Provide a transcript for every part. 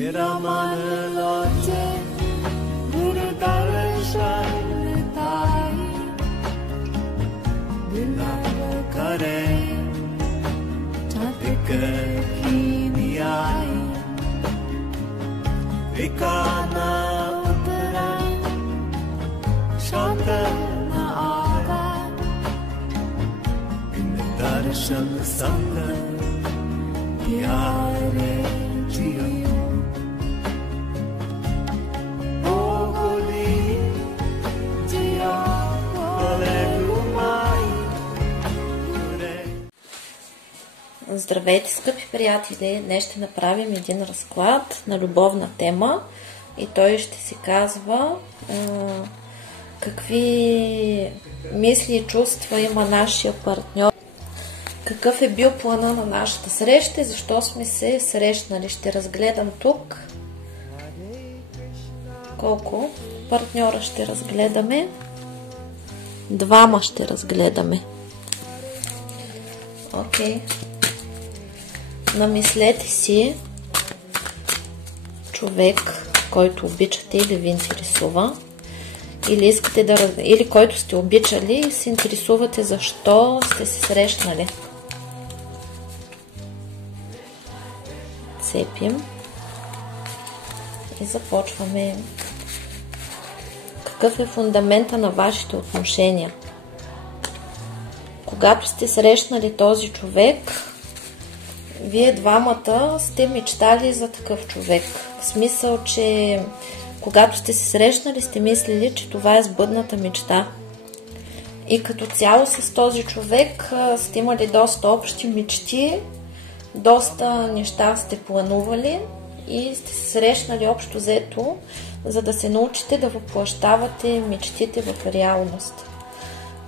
तेरा मन लाजे गुरु दर्शन ताई बिलाव करे चातिक की नियाई विकाना उतरा शांत न आगा बिन दर्शन संग प्यारे जियो Здравейте, скъпи приятели! Днес ще направим един разклад на любовна тема и той ще се казва какви мисли и чувства има нашия партньор, какъв е бил плана на нашата среща и защо сме се срещнали. Ще разгледам тук колко партньора ще разгледаме. Двама ще разгледаме. Окей. Намислете си човек, който обичате или ви интересува, или който сте обичали и се интересувате защо сте се срещнали. Цепим и започваме. Какъв е фундамента на вашите отношения? Когато сте срещнали този човек, вие двамата сте мечтали за такъв човек. В смисъл, че когато сте се срещнали, сте мислили, че това е сбъдната мечта. И като цяло с този човек сте имали доста общи мечти, доста неща сте планували и сте се срещнали общо взето, за да се научите да въплъщавате мечтите в реалност.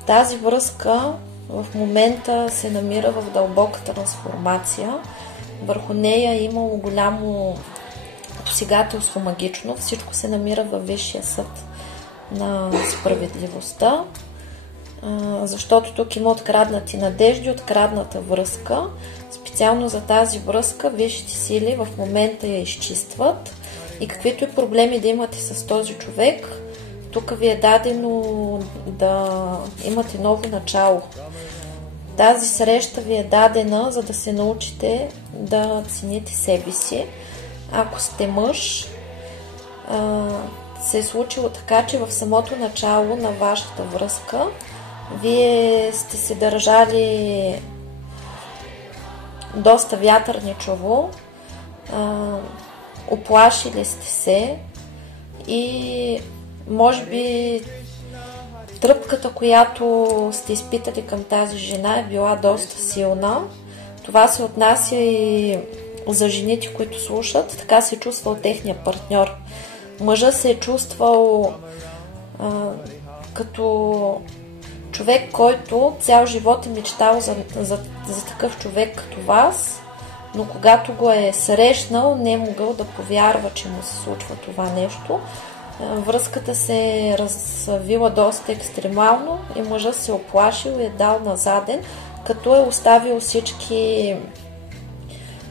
Тази връзка в момента се намира в дълбока трансформация. Върху нея е имало голямо посегателство магично. Всичко се намира във Висшия съд на справедливостта, защото тук има откраднати надежди, открадната връзка. Специално за тази връзка висшите сили в момента я изчистват и каквито и проблеми да имате с този човек, тук ви е дадено да имате ново начало. Тази среща ви е дадена, за да се научите да цените себе си. Ако сте мъж, се е случило така, че в самото начало на вашата връзка вие сте се държали доста вятърничаво, оплашили сте се и може би тръпката, която сте изпитали към тази жена, е била доста силна. Това се отнася и за жените, които слушат. Така се е чувствал техния партньор. Мъжът се е чувствал като човек, който цял живот е мечтал за такъв човек като вас, но когато го е срещнал, не е могъл да повярва, че му се случва това нещо. Връзката се е развила доста екстремално и мъжът се е оплашил и е дал назаден, като е оставил всички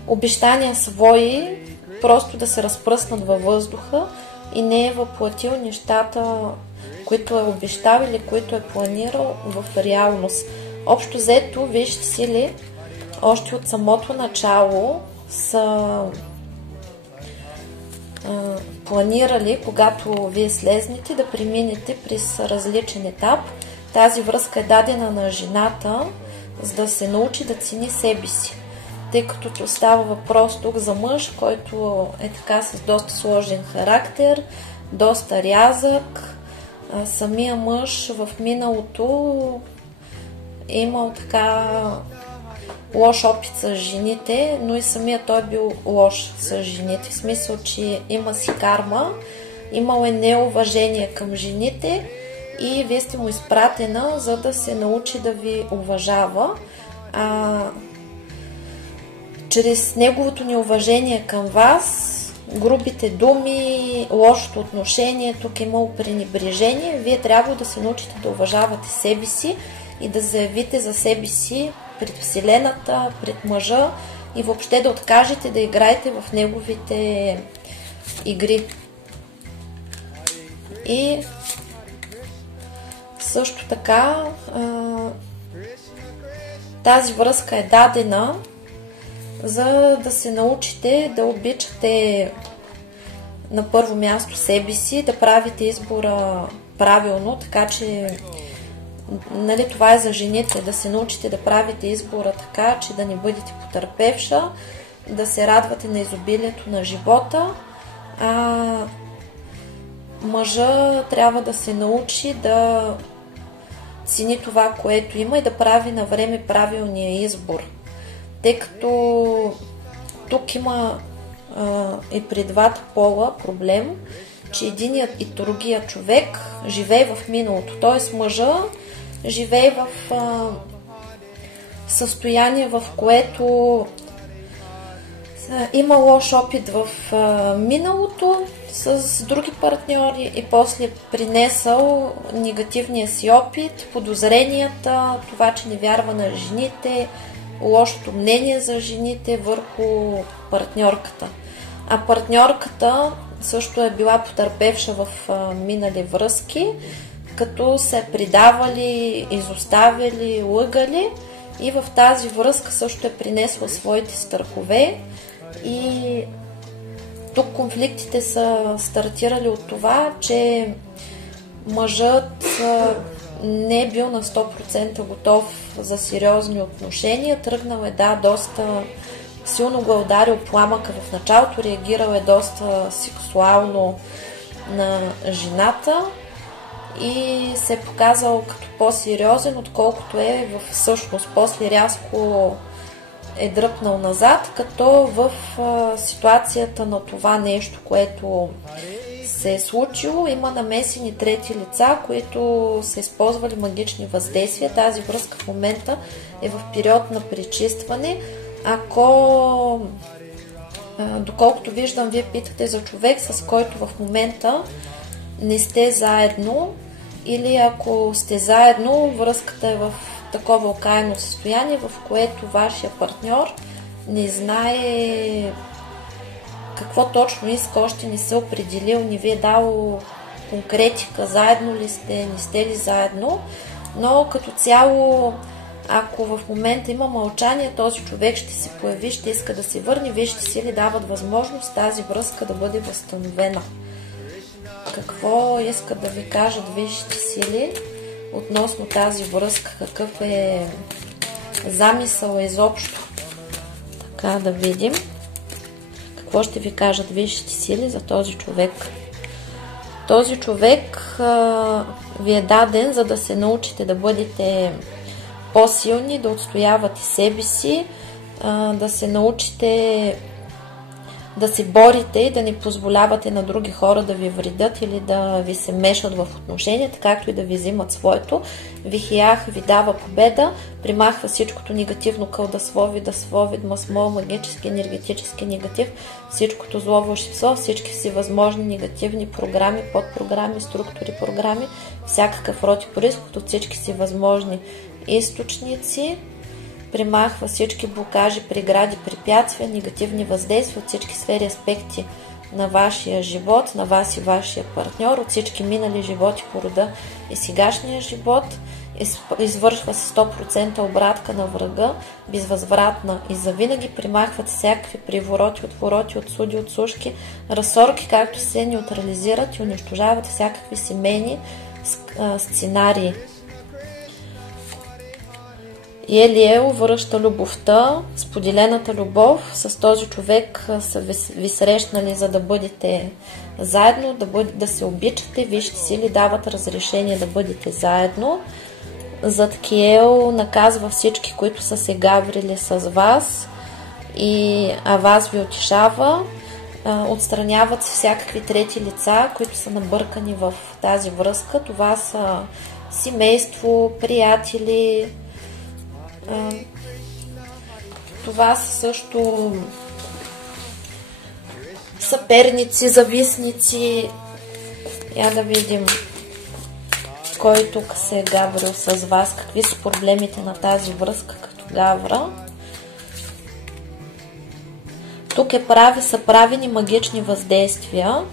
обещания свои просто да се разпръснат във въздуха и не е въплатил нещата, които е обещал или които е планирал в реалност. Общо взето, висшите сили още от самото начало са планирали, когато вие слезнете, да преминете през различен етап. Тази връзка е дадена на жената, за да се научи да цени себе си. Тъй като става въпрос тук за мъж, който е така с доста сложен характер, доста рязък. Самия мъж в миналото е имал така лош опит с жените, но и самия той е бил лош с жените. В смисъл, че има си карма, имал е неуважение към жените и вие сте му изпратена, за да се научи да ви уважава. Чрез неговото неуважение към вас, грубите думи, лошото отношение, тук е имало пренебрежение, вие трябва да се научите да уважавате себе си и да заявите за себе си пред Вселената, пред мъжа, и въобще да откажете да играете в неговите игри. И също така тази връзка е дадена, за да се научите да обичате на първо място себе си, да правите избора правилно, така че, нали, това е за жените, да се научите да правите избора така, че да не бъдете потърпевша, да се радвате на изобилието на живота, а мъжа трябва да се научи да цени това, което има и да прави на време правилния избор. Тъй като тук има и при двата пола проблем, че единият и другия човек живее в миналото. Т.е. мъжа живее в състояние, в което има лош опит в миналото с други партньори и после принесъл негативния си опит, подозренията, това, че не вярва на жените, лошото мнение за жените върху партньорката. А партньорката също е била потърпевша в минали връзки, като се предавали, изоставили, лъгали, и в тази връзка също е принесла своите страхове. И тук конфликтите са стартирали от това, че мъжът не е бил на 100% готов за сериозни отношения. Тръгнал е, доста силно го е ударил пламъка в началото, реагирал е доста сексуално на жената и се е показал като по-сериозен, отколкото е в същност. После рязко е дръпнал назад, като в ситуацията на това нещо, което се е случило, има намесени трети лица, които са използвали магични въздействия. Тази връзка в момента е в период на пречистване. Ако, доколкото виждам, вие питате за човек, с който в момента не сте заедно, или ако сте заедно, връзката е в такова окаяно състояние, в което вашия партньор не знае какво точно иска, още не се определил, не ви е дал конкретика, заедно ли сте, не сте ли заедно, но като цяло, ако в момента има мълчание, този човек ще се появи, ще иска да се върне, вие ще си ли дават възможност тази връзка да бъде възстановена. Какво искат да ви кажат висшите сили относно тази връзка, какъв е замисъл изобщо? Така, да видим какво ще ви кажат висшите сили за този човек. Този човек ви е даден, за да се научите да бъдете по-силни, да отстоявате себе си, да се научите да се борите и да не позволявате на други хора да ви вредят или да ви се мешат в отношенията, както и да ви взимат своето. Вихиях ви дава победа, примахва всичкото негативно кълдасво, видасло, видмасло, магически, енергетически негатив, всичкото зло, вълшебство, всички всевъзможни негативни програми, подпрограми, структури, програми, всякакъв род и произход от всички си възможни източници. Примахва всички блокажи, прегради, препятствия, негативни въздействия от всички сфери, аспекти на вашия живот, на вас и вашия партньор, от всички минали животи по рода и сегашния живот. Извършва се 100% обратка на врага, безвъзвратна и завинаги. Примахват всякакви привороти, отвороти, отсуди, отсушки, разсорки, както се неутрализират и унищожават всякакви семейни сценарии. Елиел връща любовта, споделената любов. С този човек са ви срещнали, за да бъдете заедно, да се обичате. Висшите сили дават разрешение да бъдете заедно. Задкиел наказва всички, които са се гаврили с вас, а вас ви утешава. Отстраняват се всякакви трети лица, които са набъркани в тази връзка. Това са семейство, приятели. Това са също съперници, зависници. Я да видим кой тук се е гаврил с вас, какви са проблемите на тази връзка като гавра. Тук са правени магични въздействия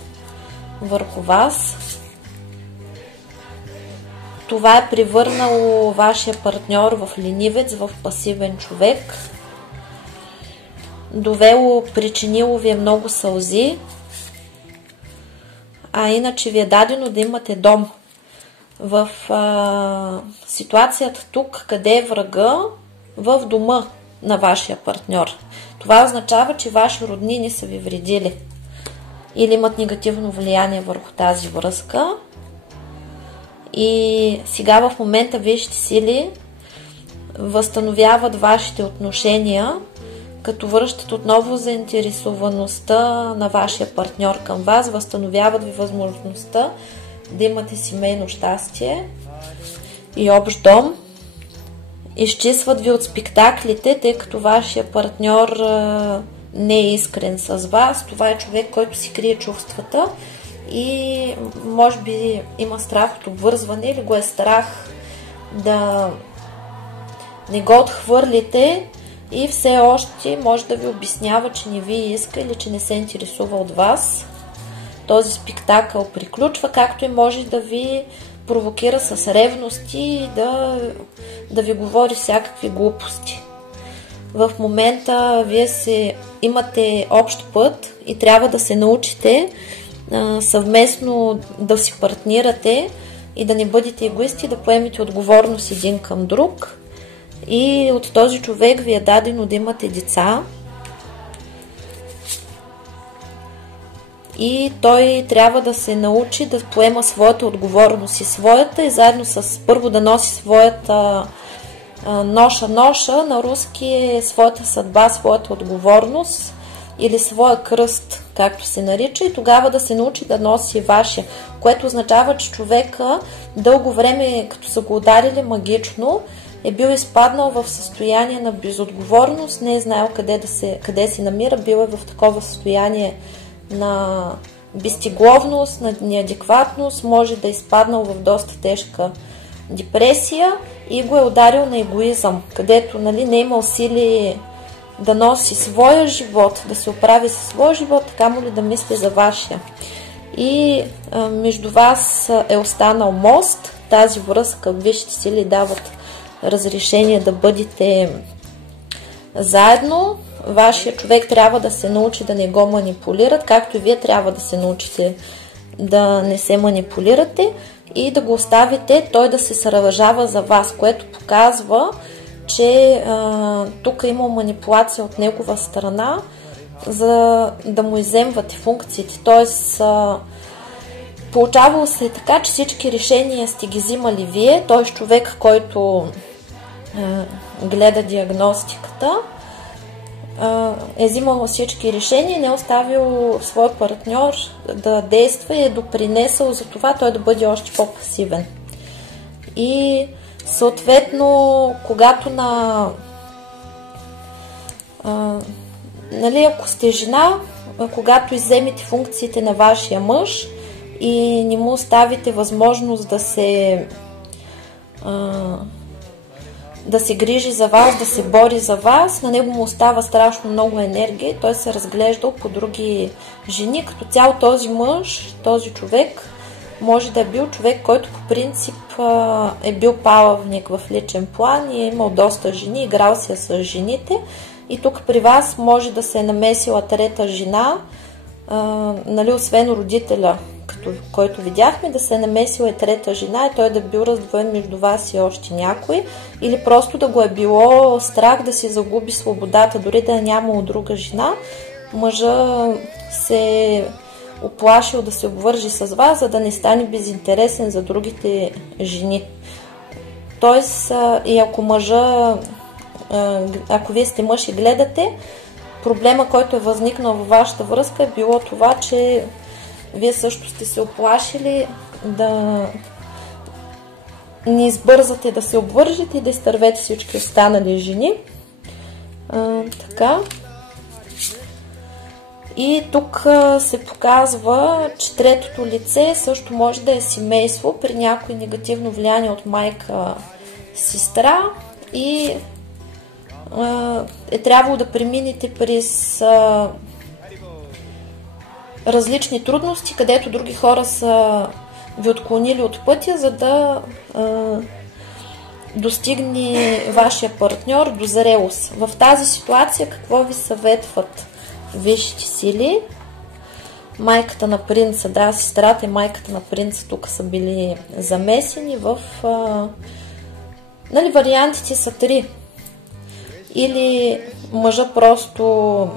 върху вас. Това е превърнало вашия партньор в ленивец, в пасивен човек. Причинило ви е много сълзи. А иначе ви е дадено да имате дом. В ситуацията тук, къде е врага, в дома на вашия партньор. Това означава, че ваши роднини са ви вредили или имат негативно влияние върху тази връзка. И сега в момента висшите сили възстановяват вашите отношения, като връщат отново заинтересоваността на вашия партньор към вас, възстановяват ви възможността да имате семейно щастие и общ дом. Изчистват ви от спектаклите, тъй като вашия партньор не е искрен с вас. Това е човек, който си крие чувствата и може би има страх от обвързване или го е страх да не го отхвърлите и все още може да ви обяснява, че не ви иска или че не се интересува от вас. Този спектакъл приключва, както и може да ви провокира с ревности и да ви говори всякакви глупости. В момента вие имате общ път и трябва да се научите съвместно да си партнирате и да не бъдете егоисти, да поемете отговорност един към друг. И от този човек ви е дадено да имате деца. И той трябва да се научи да поема своята отговорност и своята, и заедно с първо да носи своята ноша, на руски е своята съдба, своята отговорност или своя кръст, както се нарича, и тогава да се научи да носи вашия, което означава, че човека дълго време, като са го ударили магично, е бил изпаднал в състояние на безотговорност, не е знаел къде се намира, бил е в такова състояние на безтегловност, на неадекватност, може да е изпаднал в доста тежка депресия и го е ударил на егоизъм, където не е имал сили да носи своя живот, да се оправи със своя живот, така му ли да мисли за вашия. И между вас е останал мост, тази връзка, висшите сили дават разрешение да бъдете заедно. Вашия човек трябва да се научи да не го манипулират, както и вие трябва да се научите да не се манипулирате и да го оставите той да се съражава за вас, което показва, че тук има манипулация от негова страна, за да му изземвате функциите. Тоест, получавало се е така, че всички решения сте ги взимали вие, т.е. човек, който гледа диагностиката, е взимал всички решения, не е оставил свой партньор да действа и е допринесъл за това той да бъде още по-пасивен. И съответно, когато ако сте жена, когато изземете функциите на вашия мъж и не му оставите възможност да се грижи за вас, да се бори за вас, на него му остава страшно много енергия, той се разглеждал по други жени. Като цяло този мъж, този човек може да е бил човек, който по принцип е бил палавник в личен план и е имал доста жени, играл се с жените. И тук при вас може да се е намесила трета жена, освен родителя, който видяхме, да се е намесила и трета жена и той да бил раздвоен между вас и още някой, или просто да го е било страх да си загуби свободата, дори да е нямало друга жена. Мъжа се оплашил да се обвържи с вас, за да не стане безинтересен за другите жени. Тоест, и ако вие сте мъж и гледате, проблема, който е възникнал във вашата връзка, е било това, че вие също сте се оплашили да не избързате да се обвържете и да изтървете всички останали жени. Така. И тук се показва, че третото лице също може да е семейство при някое негативно влияние от майка, сестра и е трябвало да преминете през различни трудности, където други хора са ви отклонили от пътя, за да достигне вашия партньор до зрелост. В тази ситуация какво ви съветват висшите сили? Майката на принца, да, сестрата и майката на принца тук са били замесени в... нали, вариантите са три. Или мъжа просто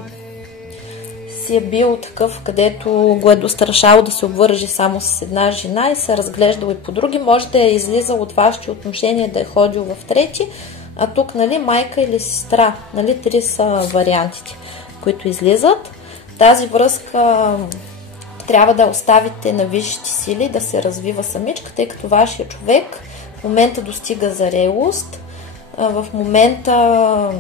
си е бил такъв, където го е дострашало да се обвържи само с една жена и се е разглеждал и по други. Може да е излизал от вашите отношения, да е ходил в трети, а тук, нали, майка или сестра. Нали, три са вариантите, които излизат. Тази връзка трябва да оставите на висшите сили да се развива самичка, тъй като вашия човек в момента достига зрелост, в момента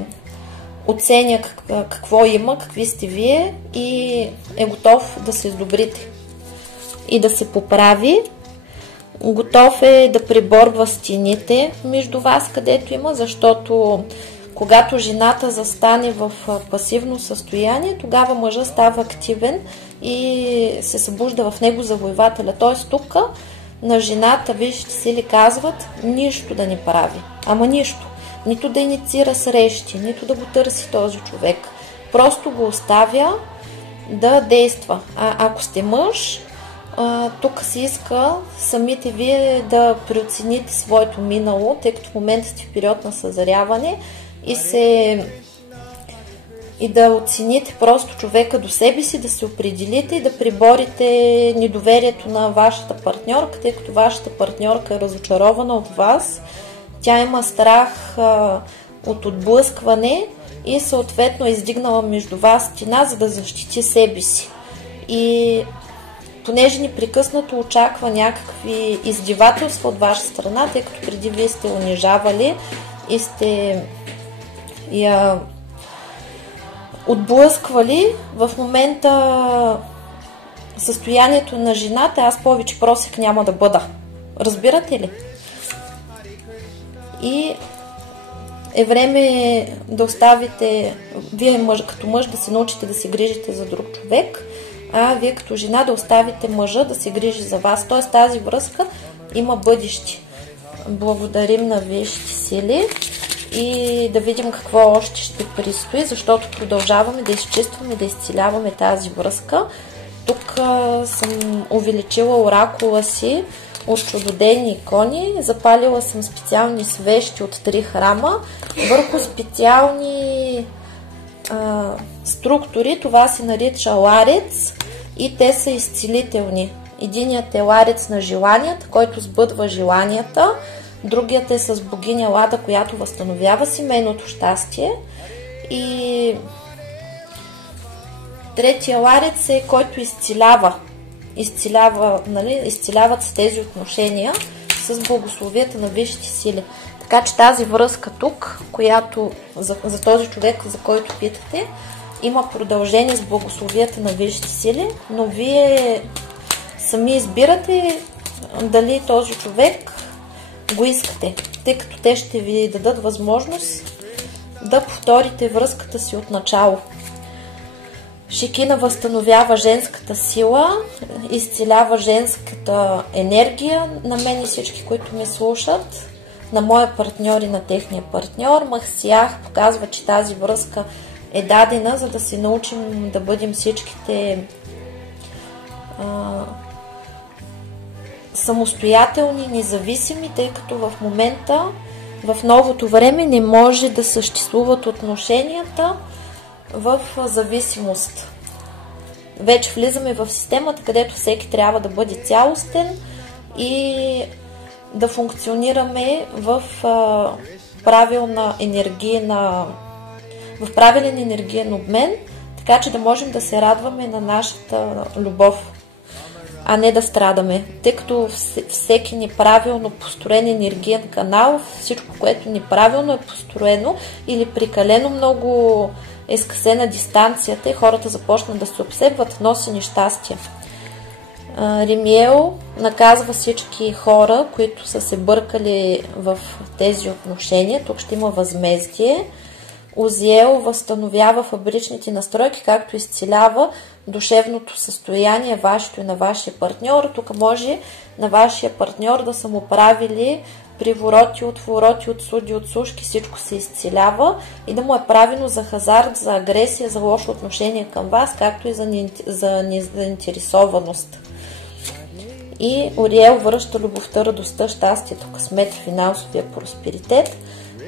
оценя какво има, какви сте вие и е готов да се сдобрите и да се поправи. Готов е да преборва стените между вас, където има, защото когато жената застане в пасивно състояние, тогава мъжът става активен и се събужда в него завоевателя. Т.е. тук на жената висшите сили казват нищо да не прави. Ама нищо. Нито да инициира срещи, нито да го търси този човек. Просто го оставя да действа. Ако сте мъж, тук се иска самите вие да преоцените своето минало, тъй като в момента сте в период на съзряване и да оцените просто човека до себе си, да се определите и да преборите недоверието на вашата партньорка, тъй като вашата партньорка е разочарована от вас. Тя има страх от отблъскване и съответно е издигнала между вас стена, за да защити себе си. И понеже непрекъснато очаква някакви издевателства от ваша страна, тъй като преди вие сте унижавали и сте я отблъсквали, в момента състоянието на жената, аз повече просек няма да бъда. Разбирате ли? И е време да оставите, вие като мъж да се научите да се грижите за друг човек, а вие като жена да оставите мъжа да се грижи за вас. Т.е. тази връзка има бъдеще. Благодарим на висшите сили и да видим какво още ще предстои, защото продължаваме да изчистваме, да изцеляваме тази връзка. Тук съм увеличила оракула си от чудодейни икони, запалила съм специални свещи от 3 храма върху специални структури. Това се нарича ларец и те са изцелителни. Единият е ларец на желанията, който сбъдва желанията, другият е с богиня Лада, която възстановява семейното щастие, и третия ларец е, който изцелява. Изцеляват с тези отношения с благословията на висшите сили. Така че тази връзка тук, която за този човек, за който питате, има продължение с благословията на висшите сили, но вие сами избирате дали този човек го искате, тъй като те ще ви дадат възможност да повторите връзката си от начало. Шекина възстановява женската сила, изцелява женската енергия на мен и всички, които ме слушат, на моя партньор и на техния партньор. Махсиях показва, че тази връзка е дадена, за да се научим да бъдем всичките самостоятелни, независими, тъй като в момента, в новото време, не може да съществуват отношенията в зависимост. Вече влизаме в системата, където всеки трябва да бъде цялостен и да функционираме в правилен енергиен обмен, така че да можем да се радваме на нашата любов, а не да страдаме. Тъй като всеки неправилно построен енергиен канал, всичко, което неправилно е построено или прекалено много е скъсена дистанцията и хората започнат да се обсебват, носи нещастие. Римиел наказва всички хора, които са се бъркали в тези отношения. Тук ще има възмездие. Узиел възстановява фабричните настройки, както изцелява душевното състояние, вашето и на вашия партньор. Тук може на вашия партньор да са му правили привороти, отвороти, отсуди, отсушки, всичко се изцелява и да му е правено за хазарт, за агресия, за лошо отношение към вас, както и за незаинтересованост. И Ориел връща любовта, радостта, щастието, късмет, финансовия просперитет.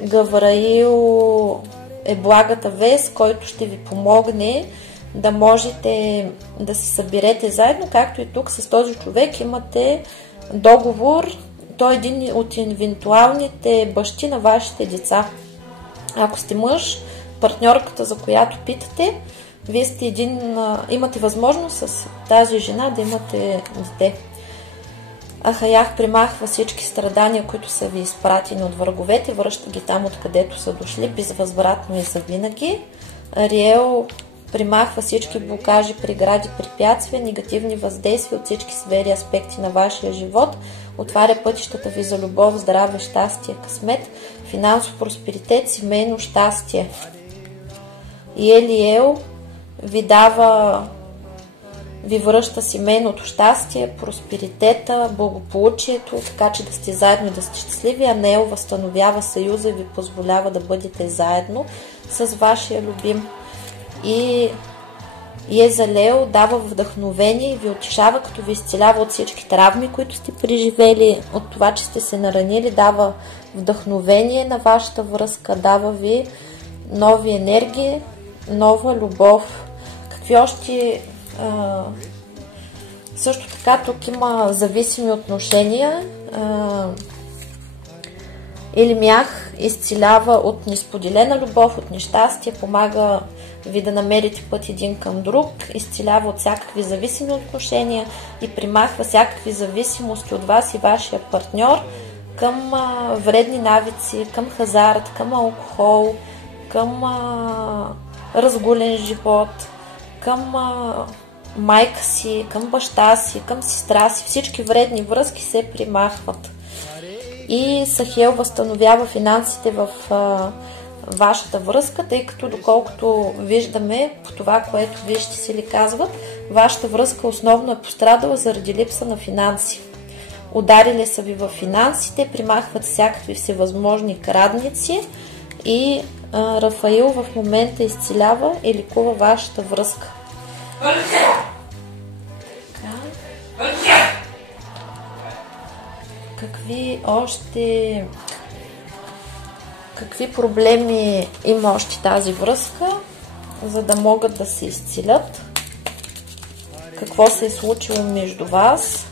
Гавраил е благата вест, който ще ви помогне да можете да се съберете заедно, както и тук с този човек имате договор. Той е един от евентуалните бащи на вашите деца. Ако сте мъж, партньорката, за която питате, вие сте имате възможност с тази жена да имате дете. Ахаях примахва всички страдания, които са ви изпратени от враговете, връща ги там, откъдето са дошли, безвъзвратно и завинаги. Ариел примахва всички блокажи, прегради, препятствия, негативни въздействия от всички сфери и аспекти на вашия живот, отваря пътищата ви за любов, здраве, щастие, късмет, финансов просперитет, семейно щастие. И Елиел ви връща семейното щастие, просперитета, благополучието, така че да сте заедно и да сте щастливи. Анел възстановява съюза и ви позволява да бъдете заедно с вашия любим. И Езалел дава вдъхновение и ви утешава, като ви изцелява от всички травми, които сте преживели, от това, че сте се наранили, дава вдъхновение на вашата връзка, дава ви нови енергии, нова любов. Какви още... също така тук има зависими отношения. Елимях изцелява от несподелена любов, от нещастие, помага ви да намерите път един към друг, изцелява от всякакви зависими отношения и примахва всякакви зависимости от вас и вашия партньор към вредни навици, към хазарт, към алкохол, към разгулен живот, към майка си, към баща си, към сестра си. Всички вредни връзки се примахват. И Сахел възстановява финансите в вашата връзка, тъй като доколкото виждаме по това, което вижте си ли казват, вашата връзка основно е пострадала заради липса на финанси. Ударили са ви в финансите, примахват всякакви всевъзможни крадници и Рафаил в момента изцелява и ликува вашата връзка. Какви проблеми има още тази връзка, за да могат да се изцелят? Какво се е случило между вас?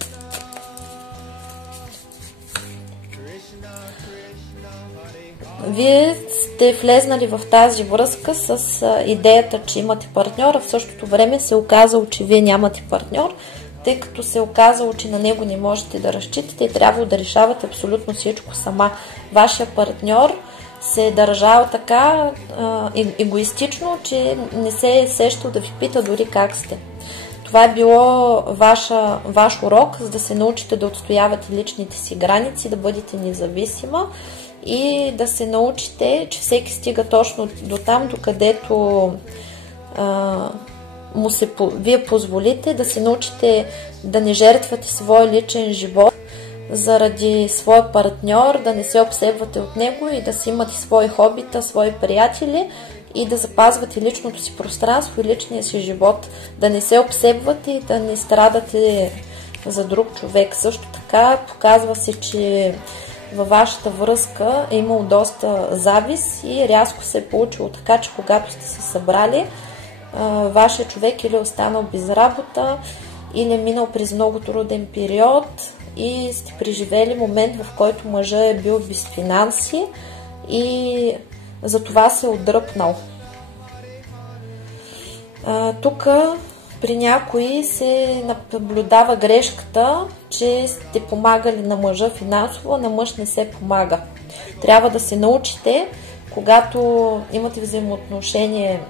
Вие сте влезнали в тази връзка с идеята, че имате партньор, а в същото време се е оказало, че вие нямате партньор, тъй като се е оказало, че на него не можете да разчитате и трябва да решавате абсолютно всичко сама. Вашия партньор се е държал така егоистично, че не се е сещал да ви пита дори как сте. Това е било ваш урок, за да се научите да отстоявате личните си граници, да бъдете независима и да се научите, че всеки стига точно до там, докъдето вие позволите, да се научите да не жертвате своя личен живот заради своя партньор, да не се обсебвате от него и да си имате свои хобита, свои приятели и да запазвате личното си пространство и личния си живот, да не се обсебвате и да не страдате за друг човек. Също така показва се, че във вашата връзка е имало доста завист и рязко се е получило така, че когато сте се събрали, вашия човек или е останал без работа, или е минал през много труден период и сте преживели момент, в който мъжът е бил без финанси и за това се е отдръпнал. Тук при някои се наблюдава грешката, че сте помагали на мъжа финансово, на мъж не се помага. Трябва да се научите, когато имате взаимоотношение.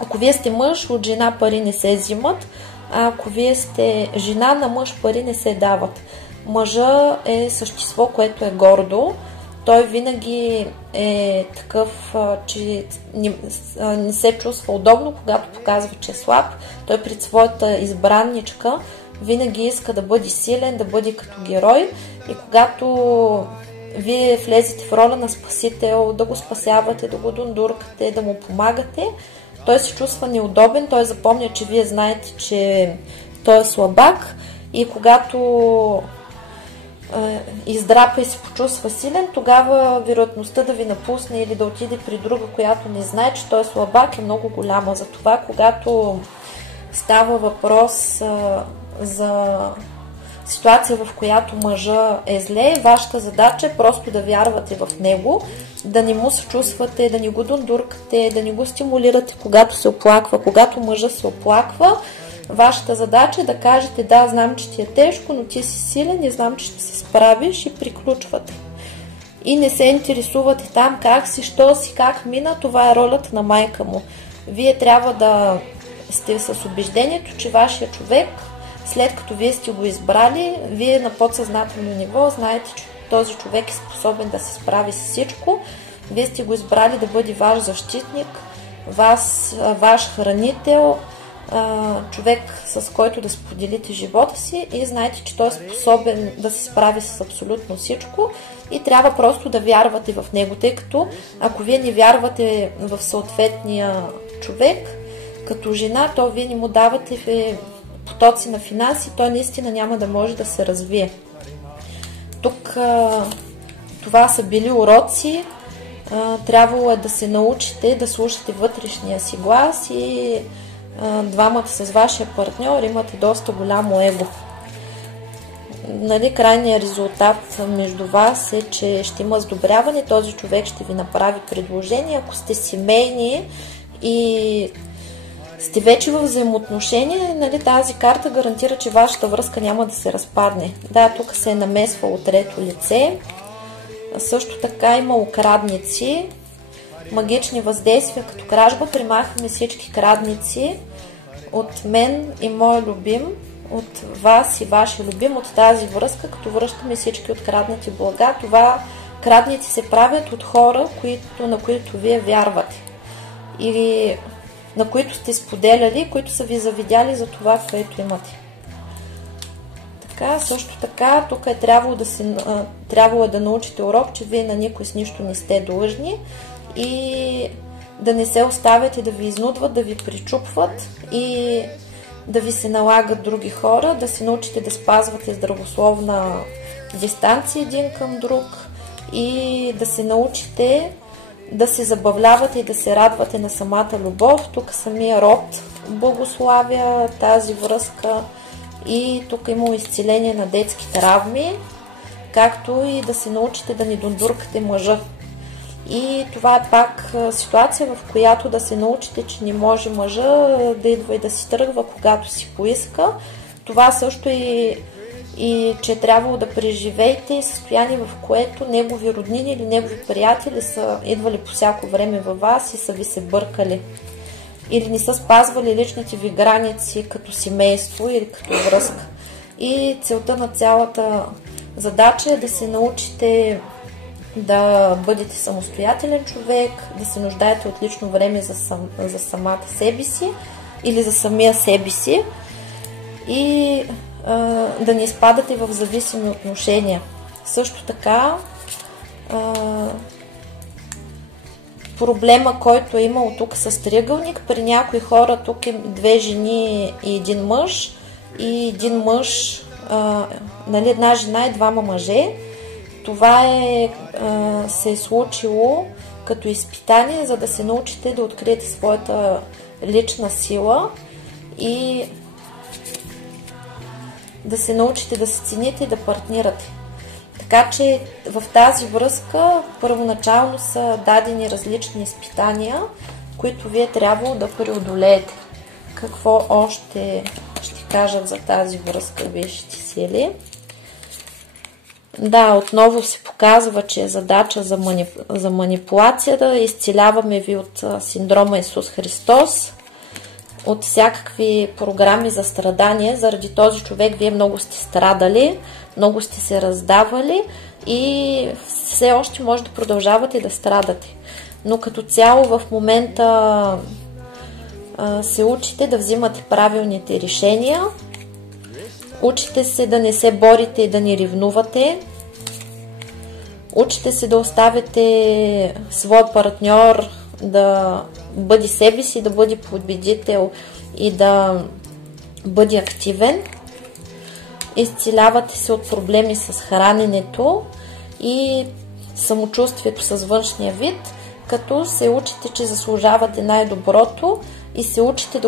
Ако вие сте мъж, от жена пари не се взимат, а ако вие сте жена, на мъж пари не се дават. Мъжа е същество, което е гордо той винаги е такъв, че не се чувства удобно, когато показва, че е слаб. Той пред своята избранничка винаги иска да бъде силен, да бъде като герой, и когато вие влезете в роля на спасител, да го спасявате, да го дундуркате, да му помагате, той се чувства неудобен, той запомня, че вие знаете, че той е слабак, и когато издрапа и се почувства силен, тогава вероятността да ви напусне или да отиде при друга, която не знае, че той е слабак, е много голяма. Затова, когато става въпрос за ситуация, в която мъжа е зле, вашата задача е просто да вярвате в него, да не му се чувствате, да не го дундуркате, да не го стимулирате, когато се оплаква. Когато мъжа се оплаква, вашата задача е да кажете: да, знам, че ти е тежко, но ти си силен и знам, че ще се справиш, и приключвате. И не се интересувате там как си, що си, как мина. Това е ролята на майка му. Вие трябва да сте с убеждението, че вашия човек, след като вие сте го избрали, вие на подсъзнателно ниво знаете, че този човек е способен да се справи с всичко. Вие сте го избрали да бъде ваш защитник, ваш хранител, човек, с който да споделите живота си, и знаете, че той е способен да се справи с абсолютно всичко, и трябва просто да вярвате в него, тъй като ако вие не вярвате в съответния човек като жена, то вие не му давате потоци на финанси, той наистина няма да може да се развие. Тук това са били уроци. Трябвало е да се научите да слушате вътрешния си глас, и двамата с вашия партньор имате доста голямо его. Нали, крайният резултат между вас е, че ще има сдобряване, този човек ще ви направи предложение. Ако сте семейни и сте вече в взаимоотношения, нали, тази карта гарантира, че вашата връзка няма да се разпадне. Да, тук се е намесвало трето лице. Също така има крадници, магични въздействия като кражба. Примахваме всички крадници от мен и мой любим, от вас и вашия любим, от тази връзка, като връщаме всички откраднати блага. Това крадници се правят от хора, на които вие вярвате, или на които сте споделяли, които са ви завидяли за това, което имате. Така, също така, тук е трябвало да научите урок, че вие на никой с нищо не сте длъжни, и да не се оставяте да ви изнудват, да ви причупват и да ви се налагат други хора, да се научите да спазвате здравословна дистанция един към друг, и да се научите да се забавлявате и да се радвате на самата любов. Тук самия род благославя тази връзка, и тук има изцеление на детски травми, както и да се научите да не дундуркате мъжа. И това е пак ситуация, в която да се научите, че не може мъжа да идва и да си тръгва, когато си поиска. Това също и че е трябвало да преживеете състояние, в което негови роднини или негови приятели са идвали по всяко време във вас и са ви се бъркали, или не са спазвали личните ви граници като семейство или като връзка. И целта на цялата задача е да се научите да бъдете самостоятелен човек, да се нуждаете от лично време за самата себе си или за самия себе си, и да не изпадате в зависими отношения. Също така, проблема, който е имал тук с триъгълник, при някои хора тук е две жени и един мъж, и един мъж, нали, една жена и двама мъже. Това се е случило като изпитание, за да се научите да откриете своята лична сила и да се научите да се цените и да партнирате. Така че в тази връзка първоначално са дадени различни изпитания, които вие трябва да преодолеете. Какво още ще кажат за тази връзка висшите сили? Да, отново се показва, че е задача за манипулацията. Изцеляваме ви от синдрома Исус Христос, от всякакви програми за страдание. Заради този човек вие много сте страдали, много сте се раздавали, и все още може да продължавате да страдате. Но като цяло в момента се учите да взимате правилните решения, учите се да не се борите и да не ревнувате, учите се да оставите своя партньор да бъде себе си, да бъде победител и да бъде активен. Изцелявате се от проблеми с храненето и самочувствието с външния вид, като се учите, че заслужавате най-доброто и се учите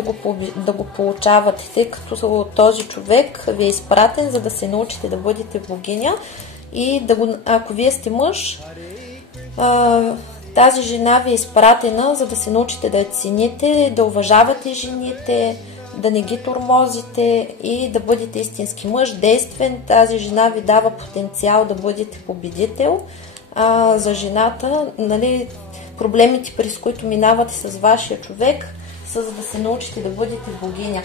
да го получавате, тъй като този човек ви е изпратен, за да се научите да бъдете богиня и ако вие сте мъж, тази жена ви е изпратена, за да се научите да я цените, да уважавате жените, да не ги тормозите и да бъдете истински мъж, действен. Тази жена ви дава потенциал да бъдете победител. За жената, нали, проблемите, през които минавате с вашия човек, са за да се научите да бъдете богиня.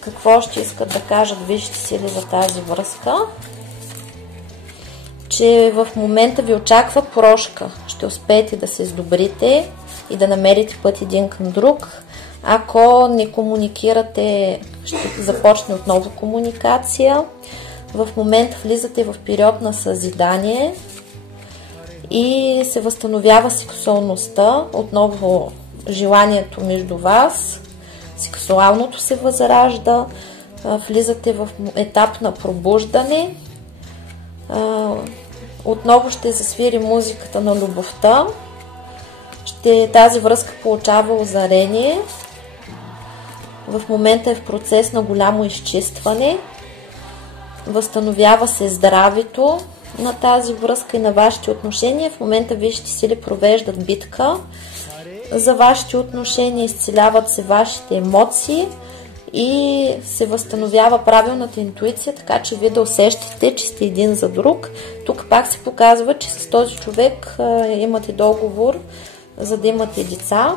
Какво ще искат да кажат висшите сили за тази връзка? Че в момента ви очаква прошка. Ще успеете да се сдобрите и да намерите път един към друг. Ако не комуникирате, ще започне отново комуникация. В момента влизате в период на съзидание и се възстановява сексуалността, отново желанието между вас, сексуалното се възражда, влизате в етап на пробуждане, отново ще засвири музиката на любовта, тази връзка получава озарение, в момента е в процес на голямо изчистване, възстановява се здравето на тази връзка и на вашите отношения. В момента висшите сили провеждат битка за вашите отношения, изцеляват се вашите емоции и се възстановява правилната интуиция, така че вие да усещате, че сте един за друг. Тук пак се показва, че с този човек имате договор, за да имате деца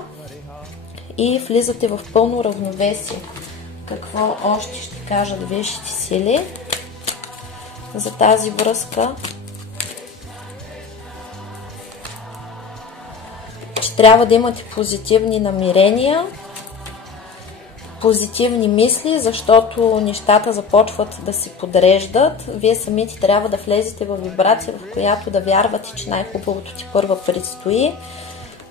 и влизате в пълно равновесие. Какво още ще кажат висшите сили за тази връзка? Че трябва да имате позитивни намерения, позитивни мисли, защото нещата започват да се подреждат. Вие самите трябва да влезете в вибрация, в която да вярвате, че най-хубавото ти първа предстои.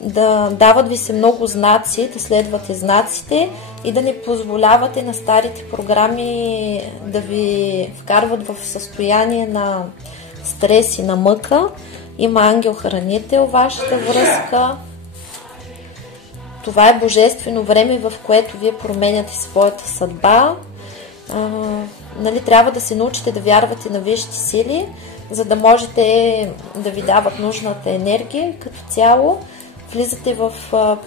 Да дават ви се много знаци, да следвате знаците и да не позволявате на старите програми да ви вкарват в състояние на стрес и на мъка. Има ангел-хранител вашата връзка. Това е божествено време, в което вие променяте своята съдба. Трябва да се научите да вярвате на висшите сили, за да можете да ви дават нужната енергия като цяло. Влизате в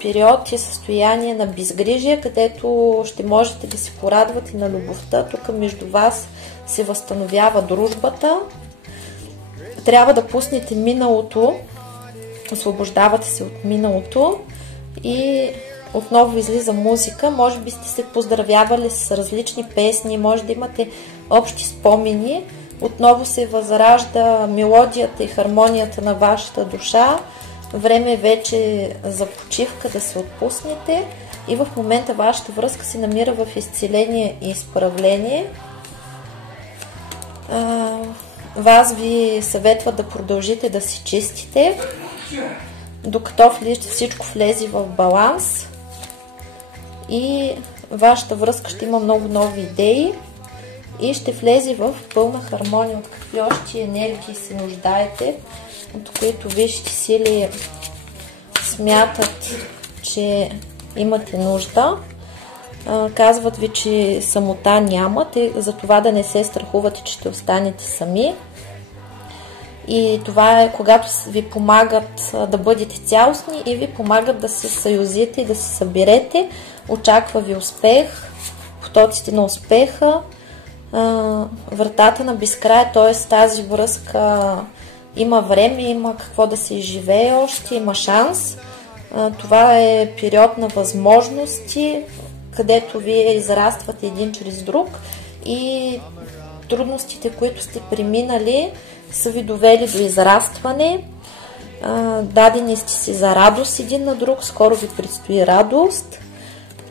период и състояние на безгрижие, където ще можете да се порадвате на любовта. Тук между вас се възстановява дружбата. Трябва да пуснете миналото, освобождавате се от миналото и отново излиза музика. Може би сте се поздравявали с различни песни, може да имате общи спомени. Отново се възражда мелодията и хармонията на вашата душа. Време е вече за почивка, да се отпуснете и в момента вашата връзка се намира в изцеление и изправление. Вас ви съветва да продължите да се чистите, докато всичко влезе в баланс и вашата връзка ще има много нови идеи и ще влезе в пълна хармония. От какви още енергии се нуждаете, от които висшите сили смятат, че имате нужда. Казват ви, че самота нямате, за това да не се страхувате, че ще останете сами. И това е когато ви помагат да бъдете цялостни и ви помагат да се съюзите и да се съберете. Очаква ви успех, потоците на успеха, вратата на безкрая, т.е. тази връзка има време, има какво да се изживее още, има шанс. Това е период на възможности, където вие израствате един чрез друг и трудностите, които сте преминали, са ви довели до израстване. Дадени сте си за радост един на друг, скоро ви предстои радост.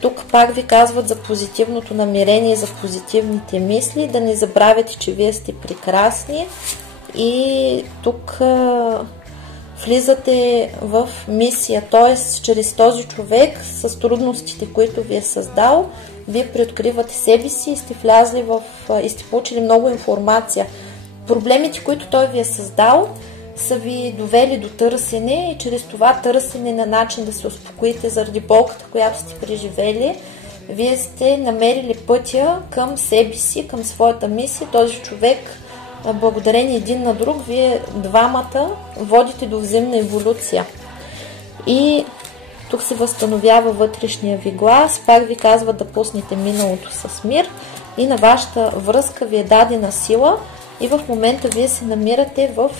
Тук пак ви казват за позитивното намерение, за позитивните мисли, да не забравяте, че вие сте прекрасни и тук влизате в мисия, т.е. чрез този човек с трудностите, които ви е създал, вие преоткривате себе си и сте влязли и сте получили много информация. Проблемите, които той ви е създал, са ви довели до търсене и чрез това търсене на начин да се успокоите заради болката, която сте преживели, вие сте намерили пътя към себе си, към своята мисия. Този човек, благодарение един на друг, вие двамата водите до взаимна еволюция. И тук се възстановява вътрешния ви глас, пак ви казва да пуснете миналото с мир и на вашата връзка ви е дадена сила и в момента вие се намирате в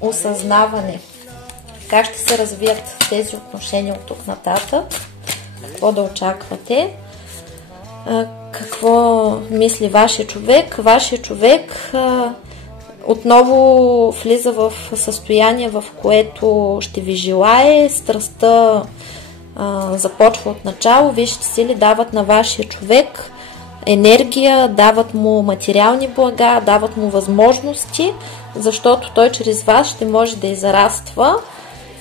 осъзнаване. Как ще се развият тези отношения от тук нататък, какво да очаквате, какво мисли вашия човек. Вашия човек отново влиза в състояние, в което ще ви желае. Страстта започва от начало. Висшите сили дават на вашия човек енергия, дават му материални блага, дават му възможности, защото той чрез вас ще може да израства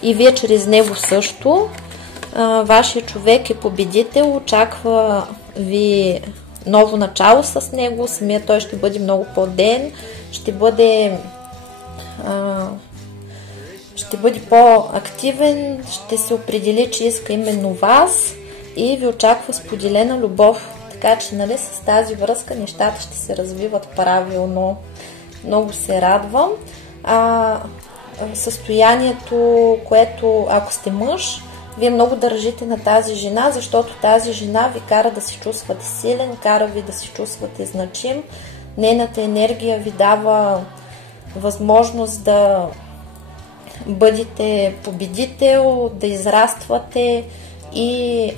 и вие чрез него също. Вашия човек е победител, очаква ви ново начало с него, самия той ще бъде много по-ден, ще бъде по-активен, ще се определи, че иска именно вас и ви очаква споделена любов. Така че, нали, с тази връзка нещата ще се развиват правилно. Много се радвам. Състоянието, което, ако сте мъж, вие много държите на тази жена, защото тази жена ви кара да се чувствате силен, кара ви да се чувствате значим. Нейната енергия ви дава възможност да бъдете победител, да израствате и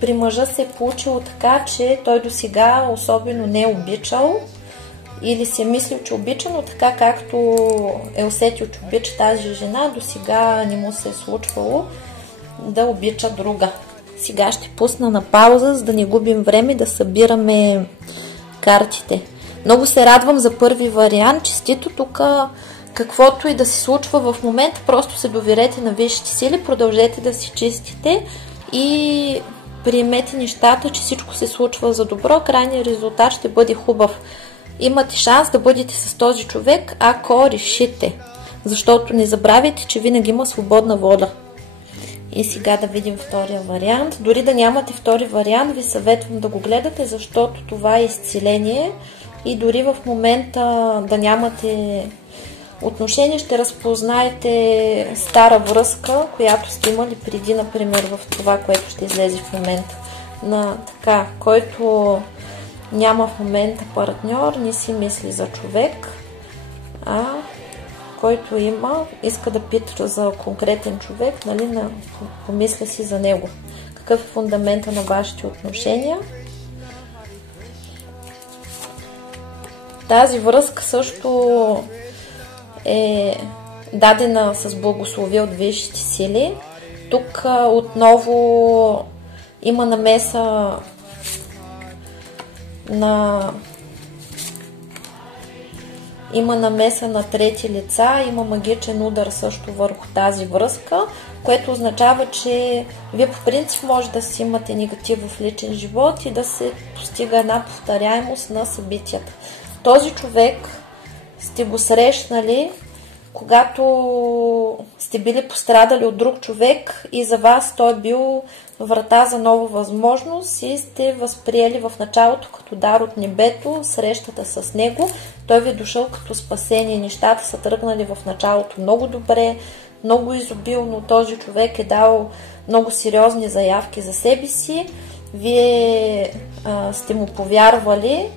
при мъжа се е получило така, че той досега особено не е обичал или си е мислил, че обича, но така както е усетил, че обича тази жена, досега не му се е случвало да обича друга. Сега ще пусна на пауза, за да не губим време да събираме картите. Много се радвам за първи вариант. Честито тук, каквото и да се случва в момента, просто се доверете на висшите сили, продължете да си чистите и приемете нещата, че всичко се случва за добро, крайният резултат ще бъде хубав. Имате шанс да бъдете с този човек, ако решите. Защото не забравяйте, че винаги има свободна воля. И сега да видим втория вариант. Дори да нямате втори вариант, ви съветвам да го гледате, защото това е изцеление и дори в момента да нямате отношение, ще разпознаете стара връзка, която сте имали преди, например, в това, което ще излезе в момента. На така, който няма в момента партньор, не си мисли за човек, а който има, иска да пита за конкретен човек, нали, помисля си за него. Какъв е фундамента на вашите отношения? Тази връзка също е дадена с благословие от висшите сили. Тук отново има намеса на трети лица, има магичен удар също върху тази връзка, което означава, че вие по принцип може да си имате негатив в личен живот и да се постига една повторяемост на събитията. Този човек сте го срещнали, когато сте били пострадали от друг човек и за вас той е бил врата за нова възможност и сте възприели в началото като дар от небето срещата с него. Той ви е дошъл като спасение. Нещата са тръгнали в началото много добре, много изобилно. Този човек е дал много сериозни заявки за себе си. Вие сте му повярвали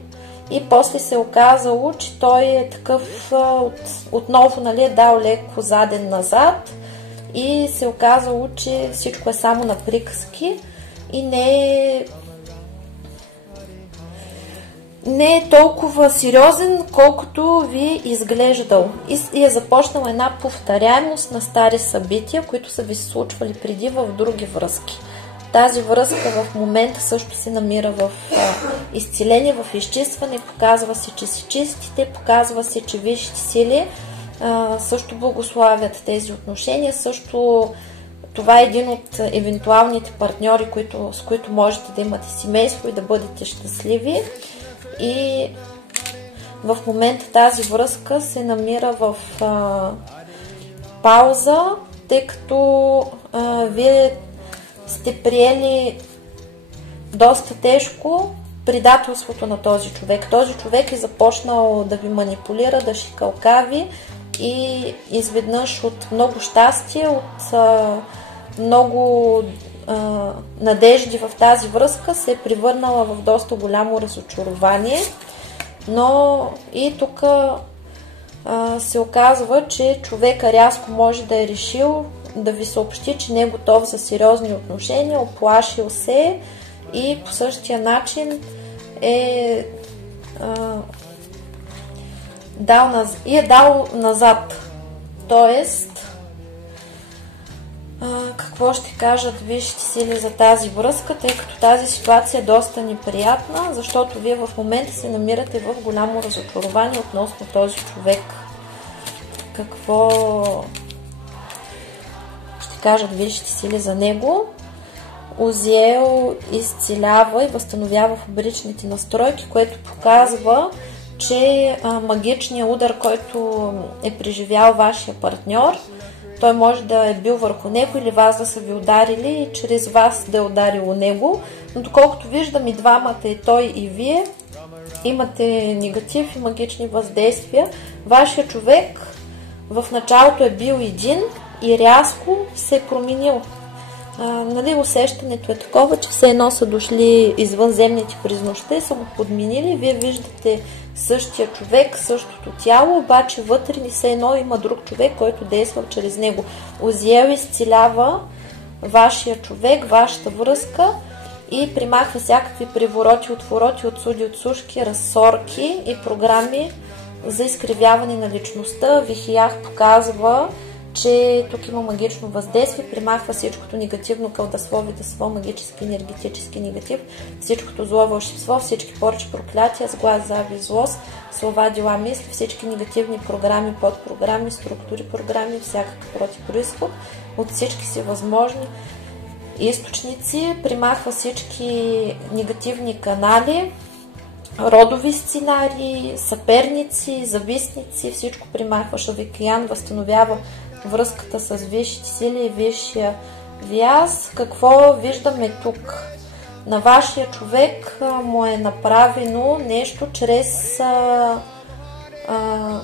и после се е оказало, че той е такъв отново, нали, е дал леко заден назад и се е оказало, че всичко е само на приказки и не не е толкова сериозен, колкото ви изглеждал. И е започнала една повторяемост на стари събития, които са ви се случвали преди в други връзки. Тази връзка в момента също се намира в изцеление, в изчистване. Показва се, че си чистите, показва се, че висшите сили също благославят тези отношения. Също това е един от евентуалните партньори, с които можете да имате семейство и да бъдете щастливи. И в момента тази връзка се намира в пауза, тъй като вие сте приели доста тежко предателството на този човек. Този човек е започнал да ви манипулира, да шикалкави и изведнъж от много щастие, от много надежди в тази връзка се е превърнала в доста голямо разочарование. Но и тук се оказва, че човека рязко може да е решил да ви съобщи, че не е готов за сериозни отношения, оплашил се и по същия начин е дал назад. Тоест, какво ще кажат висшите сили за тази връзка, тъй като тази ситуация е доста неприятна, защото вие в момента се намирате в голямо разочарование относно този човек. Какво ще кажат висшите сили за него? Узиел изцелява и възстановява фабричните настройки, което показва, че магичният удар, който е преживял вашия партньор, той може да е бил върху него или вас да са ви ударили и чрез вас да е ударило него. Но доколкото виждам и двамата, и той и вие, имате негатив и магични въздействия. Вашия човек в началото е бил един и рязко се е променил. Усещането е такова, че все едно са дошли извънземните през нощта и са го подменили. Вие виждате същия човек, същото тяло, обаче вътре ни все едно има друг човек, който действа чрез него. Узиел изцелява вашия човек, вашата връзка и примахва всякакви привороти, отвороти, отсуди, отсушки, разсорки и програми за изкривяване на личността. Вихиях показва, че тук има магично въздействие, примахва всичкото негативно, кълдасло, видасло, магически, енергетически негатив, всичкото зло, вълшебство, всички поръчи, проклятия, сглаз, завист, злост, слова, дела, мисли, всички негативни програми, подпрограми, структури, програми, всякакъв протипроизход от всички си възможни източници, примахва всички негативни канали, родови сценарии, съперници, завистници, всичко примахва. Шавикиян възстановява връзката с висшите сили и висшия вяз. Какво виждаме тук? На вашия човек му е направено нещо чрез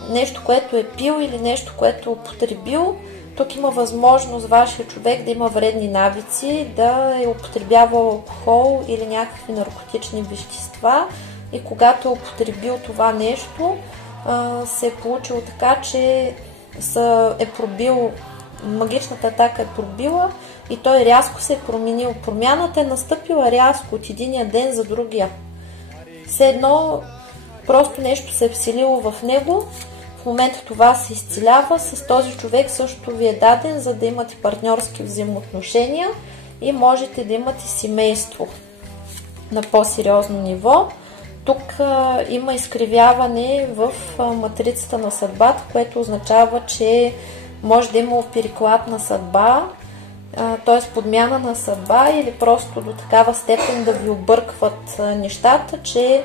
нещо, което е пил или нещо, което е употребил. Тук има възможност вашия човек да има вредни навици, да е употребявал алкохол или някакви наркотични вещества. И когато е употребил това нещо, се е получило така, че е пробил, магичната атака е пробила и той рязко се е променил. Промяната е настъпила рязко от единия ден за другия. Все едно просто нещо се е вселило в него. В момента това се изцелява. С този човек също ви е даден, за да имате партньорски взаимоотношения и можете да имате семейство на по-сериозно ниво. Тук има изкривяване в матрицата на съдбата, което означава, че може да има переклад съдба, т.е. подмяна на съдба или просто до такава степен да ви объркват нещата, че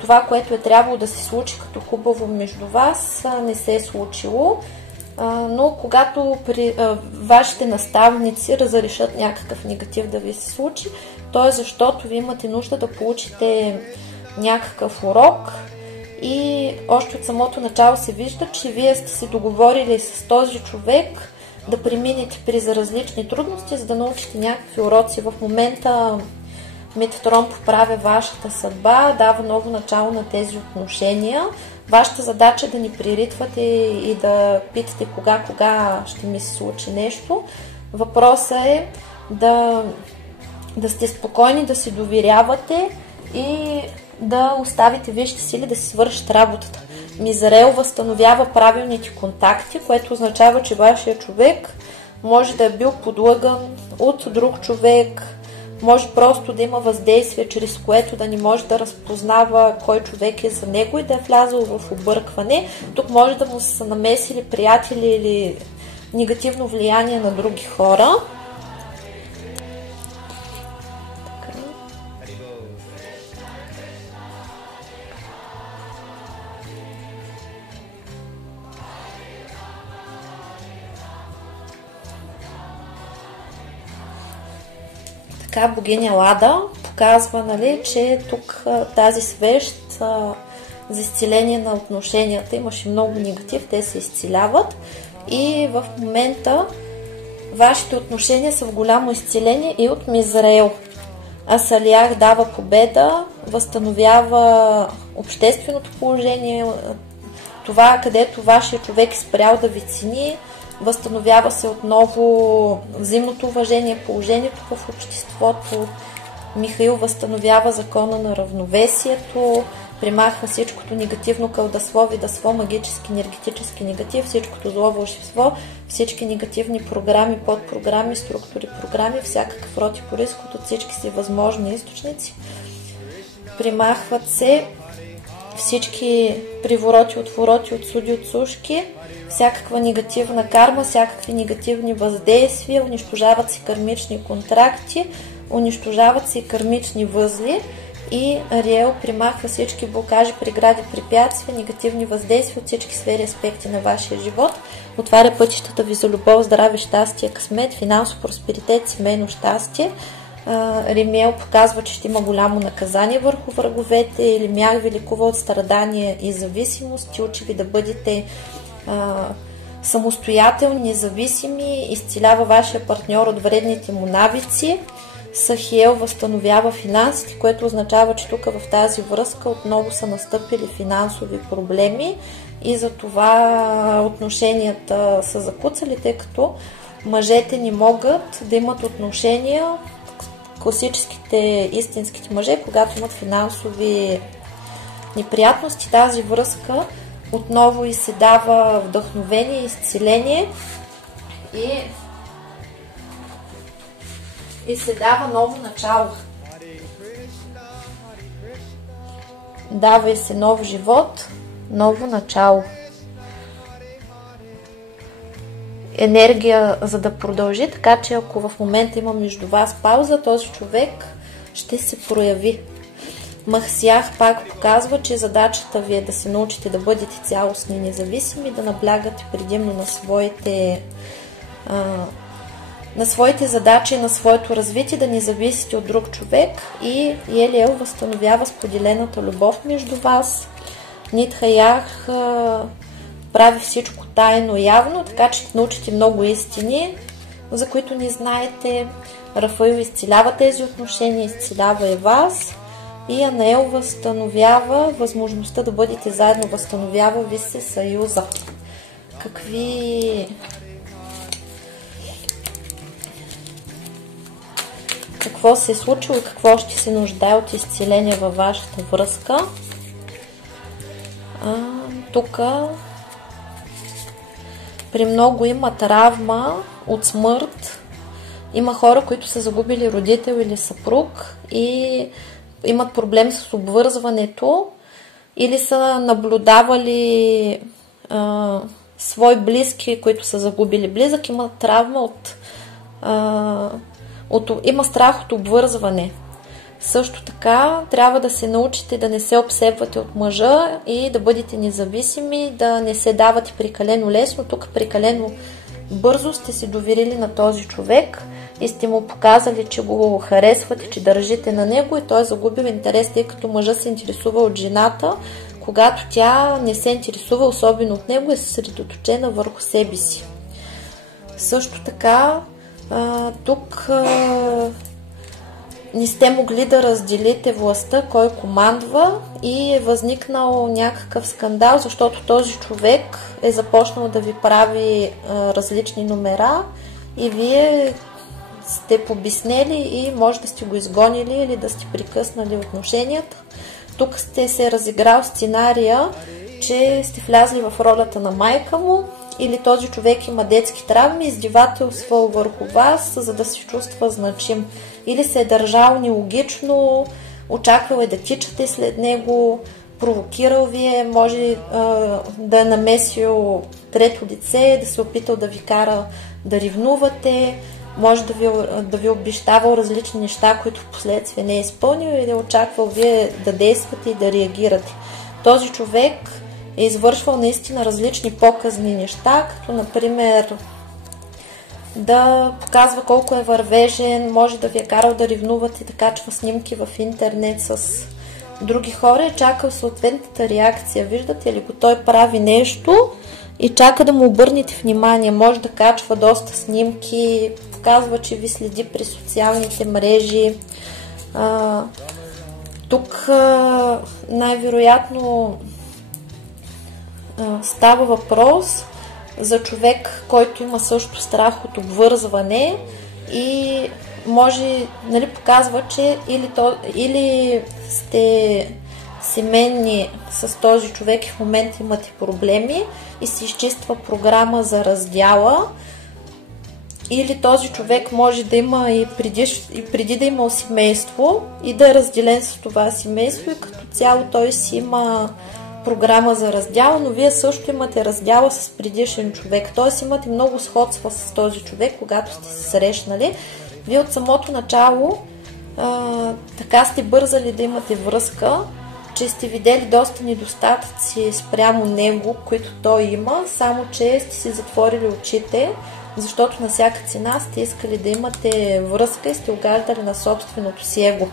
това, което е трябвало да се случи като хубаво между вас, не се е случило. Но когато вашите наставници разрешат някакъв негатив да ви се случи, то е защото ви имате нужда да получите някакъв урок и още от самото начало се вижда, че вие сте се договорили с този човек да преминете през различни трудности, за да научите някакви уроци. В момента Метатрон поправя вашата съдба, дава ново начало на тези отношения. Вашата задача е да ни приритвате и да питате кога ще ми се случи нещо. Въпросът е да сте спокойни, да си доверявате и да оставите висшите сили да си свършат работата. Мизраел възстановява правилните контакти, което означава, че вашия човек може да е бил подлъган от друг човек, може просто да има въздействие, чрез което да не може да разпознава кой човек е за него и да е влязъл в объркване. Тук може да му са намесили приятели или негативно влияние на други хора. Така, богиня Лада показва, нали, че тук тази свещ за изцеление на отношенията имаше много негатив, те се изцеляват и в момента вашите отношения са в голямо изцеление и от Мизраел. Асалиях дава победа, възстановява общественото положение, това където вашия човек е спрял да ви цени, възстановява се отново взаимното уважение, положението в обществото. Михаил възстановява закона на равновесието, примахва всичкото негативно кълдаслови, дасло, магически, енергетически негатив, всичкото зло, вълшебство, всички негативни програми, подпрограми, структури, програми, всякакъв род и произход от всички си възможни източници. Примахват се всички привороти, отвороти, отсуди, отсушки, всякаква негативна карма, всякакви негативни въздействия, унищожават се кармични контракти, унищожават се и кармични възли и Ариел примахва всички блокажи, прегради, препятствия, негативни въздействия от всички сфери аспекти на вашия живот, отваря пътищата ви за любов, здраве, щастие, късмет, финансов просперитет, семейно щастие. Ремиел показва, че ще има голямо наказание върху враговете, или Мях ви лекува от страдания и зависимост, учи ви да бъдете самостоятелни, независими, изцелява вашия партньор от вредните му навици. Сахиел възстановява финансите, което означава, че тук в тази връзка отново са настъпили финансови проблеми и затова отношенията са закуцали, тъй като мъжете не могат да имат отношения, класическите, истинските мъже, когато имат финансови неприятности. Тази връзка отново и се дава вдъхновение, изцеление и се дава ново начало. Дава и се нов живот, ново начало. Енергия, за да продължи, така че ако в момента има между вас пауза, този човек ще се прояви. Махсиях пак показва, че задачата ви е да се научите да бъдете цялостни и независими, да наблягате предимно на своите задачи, на своето развитие, да не зависите от друг човек и Елиел възстановява споделената любов между вас. Нитхаях прави всичко тайно явно, така че научите много истини, за които не знаете. Рафаил изцелява тези отношения, изцелява и вас. И Анаел възстановява възможността да бъдете заедно, възстановява ви се съюза. Какво се е случило и какво ще се нуждае от изцеление във вашата връзка? Тук при много има травма от смърт. Има хора, които са загубили родител или съпруг и имат проблем с обвързването или са наблюдавали свои близки, които са загубили близък, имат травма има страх от обвързване. Също така трябва да се научите да не се обсебвате от мъжа и да бъдете независими, да не се давате прекалено лесно. Тук прекалено бързо сте се доверили на този човек и сте му показали, че го харесвате, че държите на него и той е загубил интерес, тъй като мъжа се интересува от жената, когато тя не се интересува особено от него и е съсредоточена върху себе си. Също така тук не сте могли да разделите властта, кой командва и е възникнал някакъв скандал, защото този човек е започнал да ви прави различни номера и вие сте побиснели и може да сте го изгонили или да сте прекъснали отношенията. тук сте се разиграл сценария, че сте влязли в ролята на майка му, или този човек има детски травми, издевателствал върху вас, за да се чувства значим. Или се е държал нелогично, очаквал е да тичате след него, провокирал ви е, може да е намесил трето лице, да се опитал да ви кара да ревнувате, може да ви обещавал различни неща, които в последствие не е изпълнил и да е очаквал вие да действате и да реагирате. Този човек е извършвал наистина различни показни неща, като например да показва колко е вървежен, може да ви е карал да ревнувате, да качва снимки в интернет с други хора и чака съответната реакция. Виждате ли го? Той прави нещо и чака да му обърнете внимание. Може да качва доста снимки, показва, че ви следи при социалните мрежи. Тук най-вероятно става въпрос за човек, който има също страх от обвързване и може, нали, показва, че или сте семейни с този човек и в момента имате проблеми и се изчиства програма за раздяла, или този човек може да има и преди да има семейство и да е разделен с това семейство и като цяло той си има програма за раздяла, но вие също имате раздяла с предишен човек. Т.е. имате много сходства с този човек, когато сте се срещнали. Вие от самото начало така сте бързали да имате връзка, че сте видели доста недостатъци спрямо него, които той има, само че сте си затворили очите, защото на всяка цена сте искали да имате връзка и сте огаждали на собственото си его.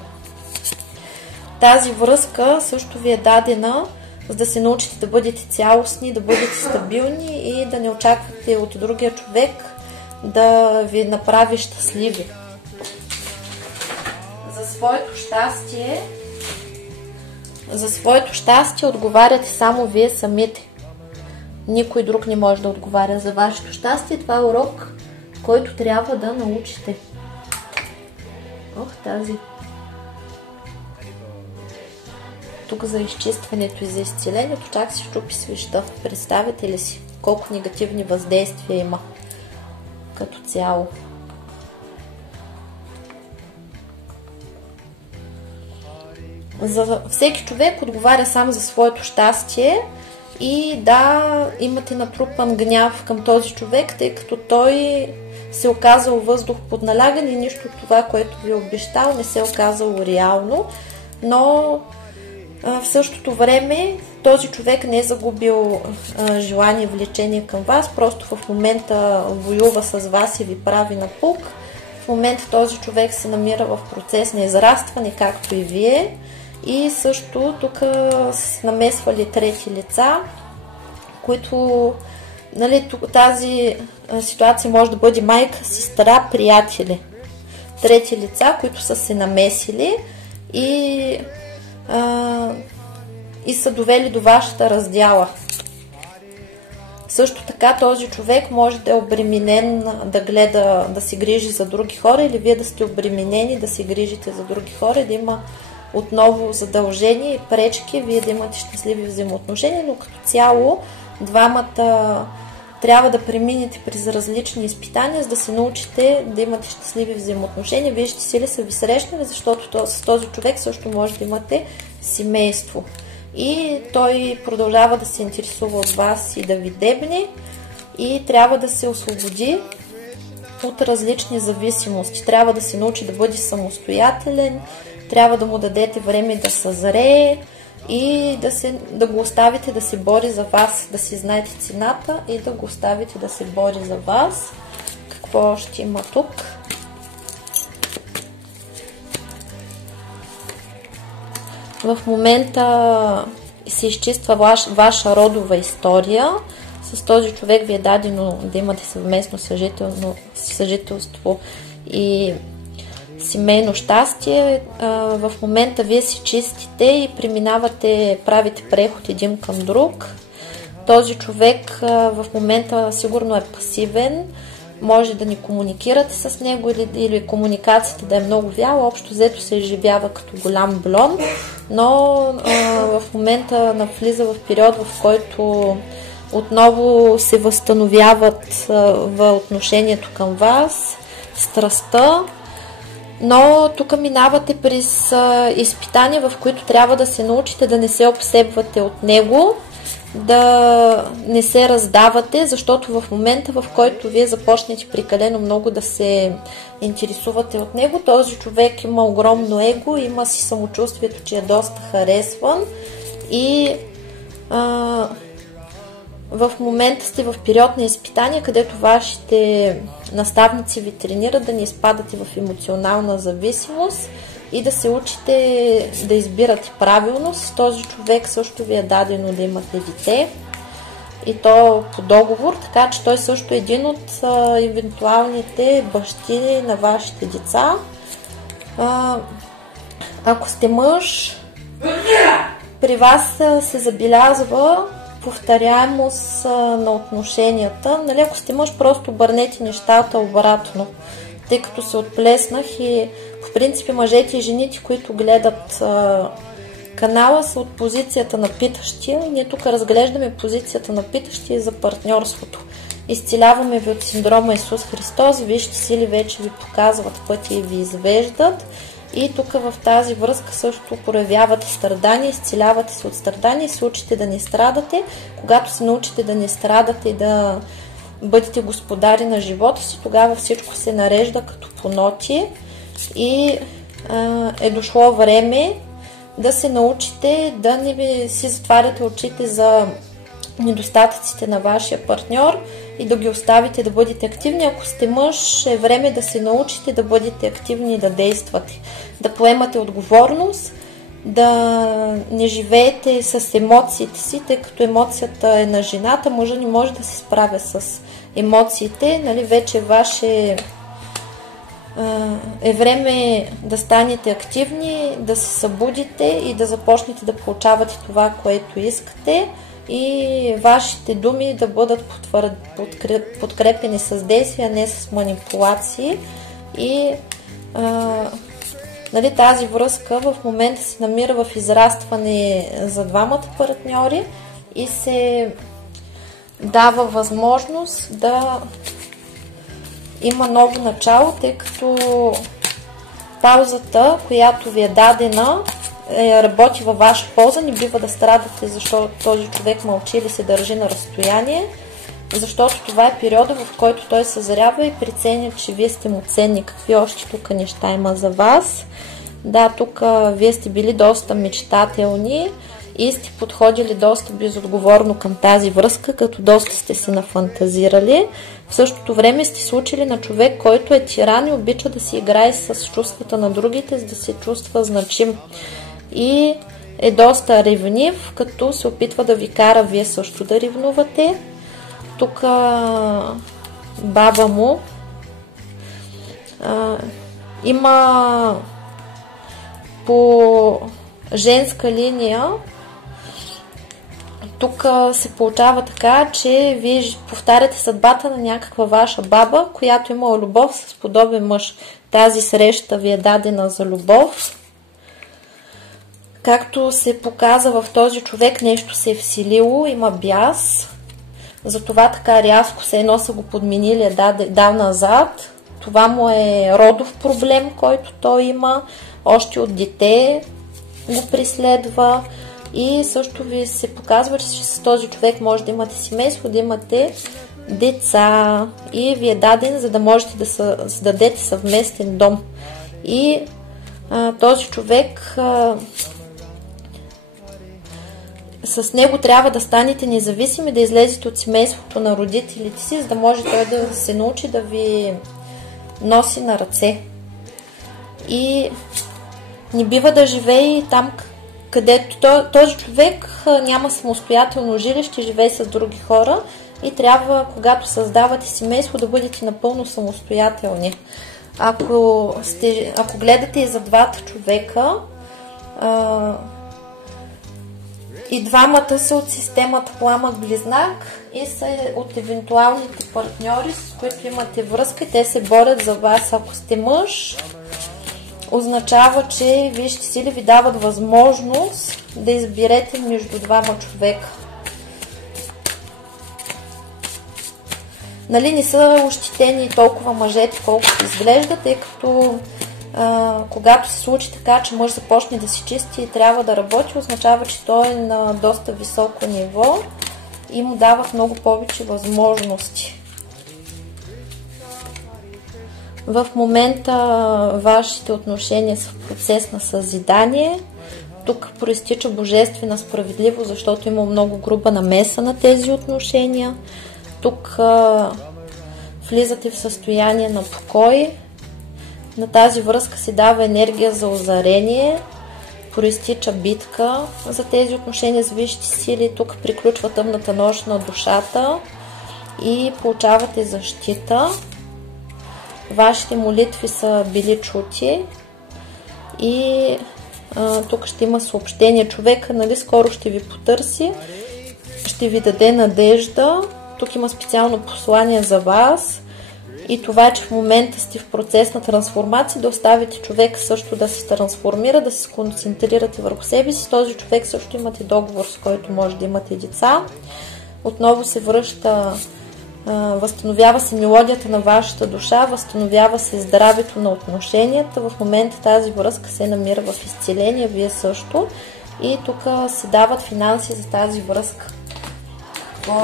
Тази връзка също ви е дадена, за да се научите да бъдете цялостни, да бъдете стабилни и да не очаквате от другия човек да ви направи щастливи. За своето щастие отговаряте само вие самите. Никой друг не може да отговаря за вашето щастие. Това е урок, който трябва да научите. Тази. Тук за изчистването и за изцелението чак се щупи свеща. Представете ли си колко негативни въздействия има като цяло? За всеки човек отговаря само за своето щастие и да, имате натрупан гняв към този човек, тъй като той се е оказал въздух под налягане и нищо от това, което ви е обещал, не се е оказало реално, но в същото време този човек не е загубил желание и влечение към вас, просто в момента воюва с вас и ви прави напук. В момента този човек се намира в процес на израстване, както и вие. И също тук се намесвали трети лица, които, нали, тази ситуация може да бъде майка, сестра, приятели. Трети лица, които са се намесили и са довели до вашата раздяла. Също така този човек може да е обременен да гледа, да се грижи за други хора, или вие да сте обременени да се грижите за други хора, да има отново задължения и пречки, вие да имате щастливи взаимоотношения, но като цяло двамата трябва да преминете през различни изпитания, за да се научите да имате щастливи взаимоотношения. Вие ще си ли са ви срещнали, защото с този човек също може да имате семейство. И той продължава да се интересува от вас и да ви дебне и трябва да се освободи от различни зависимости. Трябва да се научи да бъде самостоятелен, трябва да му дадете време да съзрее и да го оставите да се бори за вас, да си знаете цената и да го оставите да се бори за вас. Какво още има тук? В момента се изчиства ваша родова история. С този човек ви е дадено да имате съвместно съжителство и семейно щастие. В момента вие се чистите и преминавате, правите преход един към друг. Този човек в момента сигурно е пасивен, може да не комуникирате с него или комуникацията да е много вяла, общо взето се изживява като голям блон, но в момента навлиза в период, в който отново се възстановяват в отношението към вас, страстта, но тук минавате през изпитания, в които трябва да се научите да не се обсебвате от него, да не се раздавате, защото в момента, в който вие започнете прекалено много да се интересувате от него, този човек има огромно его, има си самочувствието, че е доста харесван и в момента сте в период на изпитания, където вашите наставници ви тренират да не изпадате в емоционална зависимост и да се учите да избирате правилно. С този човек също ви е дадено да имате дете и то по договор, така че той също е един от евентуалните бащи на вашите деца. Ако сте мъж, при вас се забелязва повторяемост на отношенията. Нали, ако сте мъж, просто обърнете нещата обратно, тъй като се отплеснах и по принцип мъжете и жените, които гледат канала, са от позицията на питащия. Ние тук разглеждаме позицията на питащия за партньорството. Изцеляваме ви от синдрома Исус Христос, вижте сили вече ви показват пътя и ви извеждат. И тук в тази връзка също проявявате страдания, изцелявате се от страдания и се учите да не страдате. Когато се научите да не страдате и да бъдете господари на живота си, тогава всичко се нарежда като по ноти и е дошло време да се научите да не си затваряте очите за недостатъците на вашия партньор и да ги оставите да бъдете активни. Ако сте мъж, е време да се научите да бъдете активни и да действате, да поемате отговорност, да не живеете с емоциите си, тъй като емоцията е на жената, мъжът не може да се справя с емоциите, нали, вече ваше е време да станете активни, да се събудите и да започнете да получавате това, което искате и вашите думи да бъдат подкрепени с действия, не с манипулации. И нали, тази връзка в момента се намира в израстване за двамата партньори и се дава възможност да има ново начало, тъй като паузата, която ви е дадена, работи във ваша полза. Не бива да страдате, защото този човек мълчи или се държи на разстояние, защото това е периода, в който той съзрява и преценя, че вие сте му ценни. Какви още тук неща има за вас? Да, тук вие сте били доста мечтателни и сте подходили доста безотговорно към тази връзка, като доста сте си нафантазирали. В същото време сте се учили на човек, който е тиран и обича да си играе с чувствата на другите, за да се чувства значим. И е доста ревнив, като се опитва да ви кара вие също да ревнувате. Тук баба му има по женска линия. Тук се получава така, че вие повтаряте съдбата на някаква ваша баба, която имала любов с подобен мъж. Тази среща ви е дадена за любов. Както се показа в този човек, нещо се е вселило, има бяс. Затова така рязко се едно са го подменили, дал назад. Това му е родов проблем, който той има. Още от дете го преследва. И също ви се показва, че с този човек може да имате семейство, да имате деца и ви е даден, за да можете да създадете съвместен дом. И този човек, с него трябва да станете независими, да излезете от семейството на родителите си, за да може той да се научи да ви носи на ръце. И не бива да живее там, където този човек няма самостоятелно жилище, живее с други хора и трябва, когато създавате семейство, да бъдете напълно самостоятелни. Ако гледате и за двата човека, И двамата са от системата Пламък-Близнак и са от евентуалните партньори, с които имате връзка. Те се борят за вас. Ако сте мъж, означава, че висшите сили ви дават възможност да изберете между двама човека. Нали, не са ощетени толкова мъжете, колкото изглежда, тъй като когато се случи така, че мъж започне да си чисти и трябва да работи, означава, че той е на доста високо ниво и му дават много повече възможности. В момента вашите отношения са в процес на съзидание. Тук проистича божествена справедливост, защото има много груба намеса на тези отношения. Тук влизате в състояние на покой. На тази връзка се дава енергия за озарение. Проистича битка за тези отношения с висшите сили. Тук приключва тъмната нощ на душата и получавате защита. Вашите молитви са били чути и тук ще има съобщение. Човека, нали, скоро ще ви потърси, ще ви даде надежда. Тук има специално послание за вас и това е, че в момента сте в процес на трансформация, да оставите човек също да се трансформира, да се концентрирате върху себе си. Този човек също имате договор, с който може да имате деца. Отново се връща, възстановява се мелодията на вашата душа, възстановява се здравето на отношенията. В момента тази връзка се намира в изцеление, вие също. И тук се дават финанси за тази връзка. Какво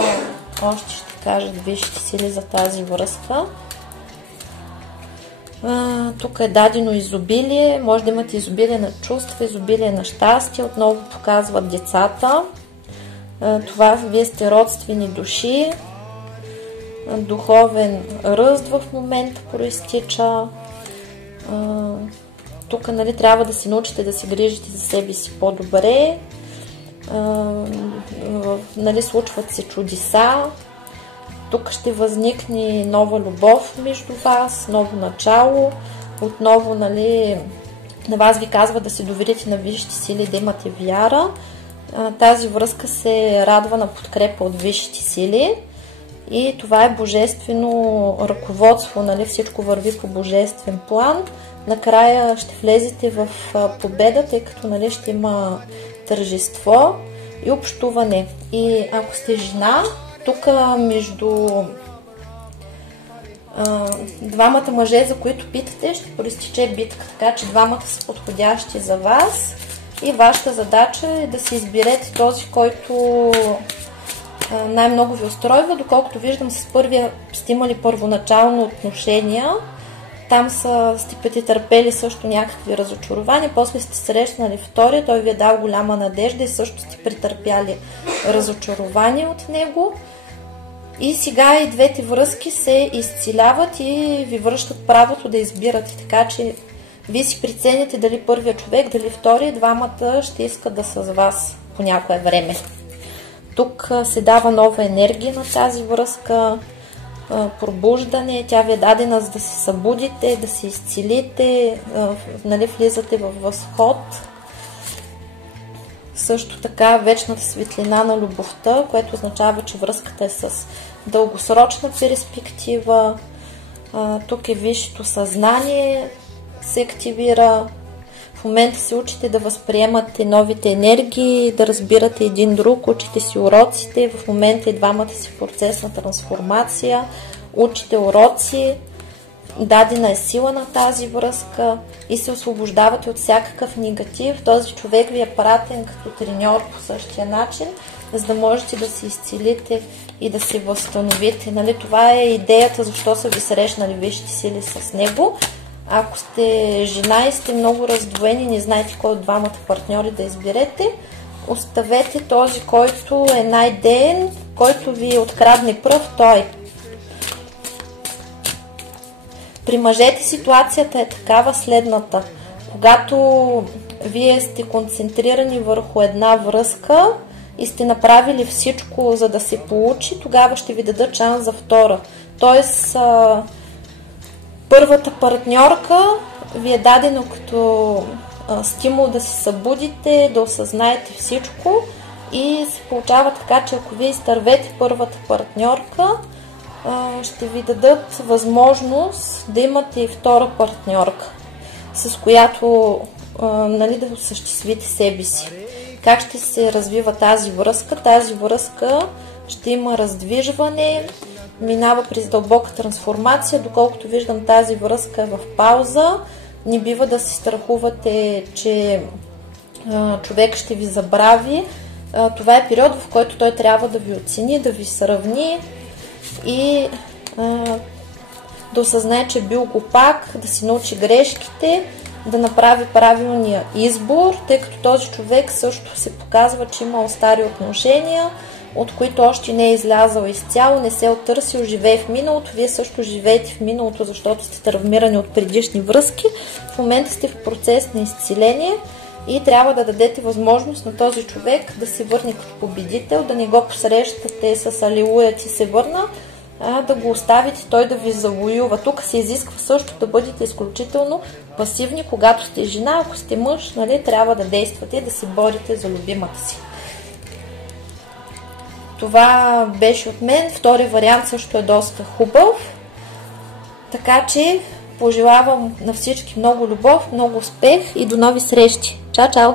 още ще кажат висшите сили за тази връзка? Тук е дадено изобилие, може да имате изобилие на чувства, изобилие на щастие, отново показват децата. Това вие сте родствени души, духовен ръст в момента проистича. Тук, нали, трябва да се научите да се грижите за себе си по-добре. Нали, случват се чудеса. Тук ще възникне нова любов между вас, ново начало. Отново, нали, на вас ви казва да се доверите на висшите сили, да имате вяра. Тази връзка се радва на подкрепа от висшите сили и това е божествено ръководство, нали, всичко върви по божествен план. Накрая ще влезете в победа, тъй като, нали, ще има тържество и общуване. И ако сте жена, тук между двамата мъже, за които питате, ще проистиче битка, така че двамата са подходящи за вас и вашата задача е да си изберете този, който най-много ви устройва. Доколкото виждам, с първия сте имали първоначално отношения, там сте претърпели също някакви разочарования, после сте срещнали втория, той ви е дал голяма надежда и също сте претърпяли разочарования от него. И сега и двете връзки се изцеляват и ви връщат правото да избирате, така че вие си прецените дали първия човек, дали втория, двамата ще искат да са с вас по някое време. Тук се дава нова енергия на тази връзка, пробуждане, тя ви е дадена за да се събудите, да се изцелите, нали, влизате в възход. Също така вечната светлина на любовта, което означава, че връзката е с дългосрочна перспектива. Тук е висшето съзнание, се активира. В момента се учите да възприемате новите енергии, да разбирате един друг, учите си уроците. В момента и двамата си в процес на трансформация, учите уроци, дадена е сила на тази връзка и се освобождавате от всякакъв негатив. Този човек ви е пратен като треньор по същия начин, за да можете да се изцелите и да се възстановите. Нали, това е идеята, защо са ви срещнали висшите сили с него. Ако сте жена и сте много раздвоени, не знаете кой от двамата партньори да изберете, оставете този, който е най-деен, който ви открадне пръв, той. При мъжете ситуацията е такава следната. Когато вие сте концентрирани върху една връзка и сте направили всичко, за да се получи, тогава ще ви дадат шанс за втора. Тоест, първата партньорка ви е дадено като стимул да се събудите, да осъзнаете всичко И се получава така, че ако вие изтървете първата партньорка, ще ви дадат възможност да имате и втора партньорка, с която нали, да осъществите себе си. Как ще се развива тази връзка? Тази връзка ще има раздвижване, минава през дълбока трансформация. Доколкото виждам, тази връзка е в пауза. Не бива да се страхувате, че човек ще ви забрави. Това е период, в който той трябва да ви оцени, да ви сравни и да осъзнае, че е бил глупак, да си научи грешките, да направи правилния избор, тъй като този човек също се показва, че имал стари отношения, от които още не е излязъл изцяло, не се е оттърсил, живее в миналото. Вие също живеете в миналото, защото сте травмирани от предишни връзки. В момента сте в процес на изцеление и трябва да дадете възможност на този човек да се върне като победител, да не го посрещате с алилуя, ти се върна, да го оставите той да ви завоюва. Тук се изисква също да бъдете изключително пасивни, когато сте жена. Ако сте мъж, нали, трябва да действате и да се борите за любимата си. Това беше от мен. Втори вариант също е доста хубав. Така че пожелавам на всички много любов, много успех и до нови срещи. Чао, чао!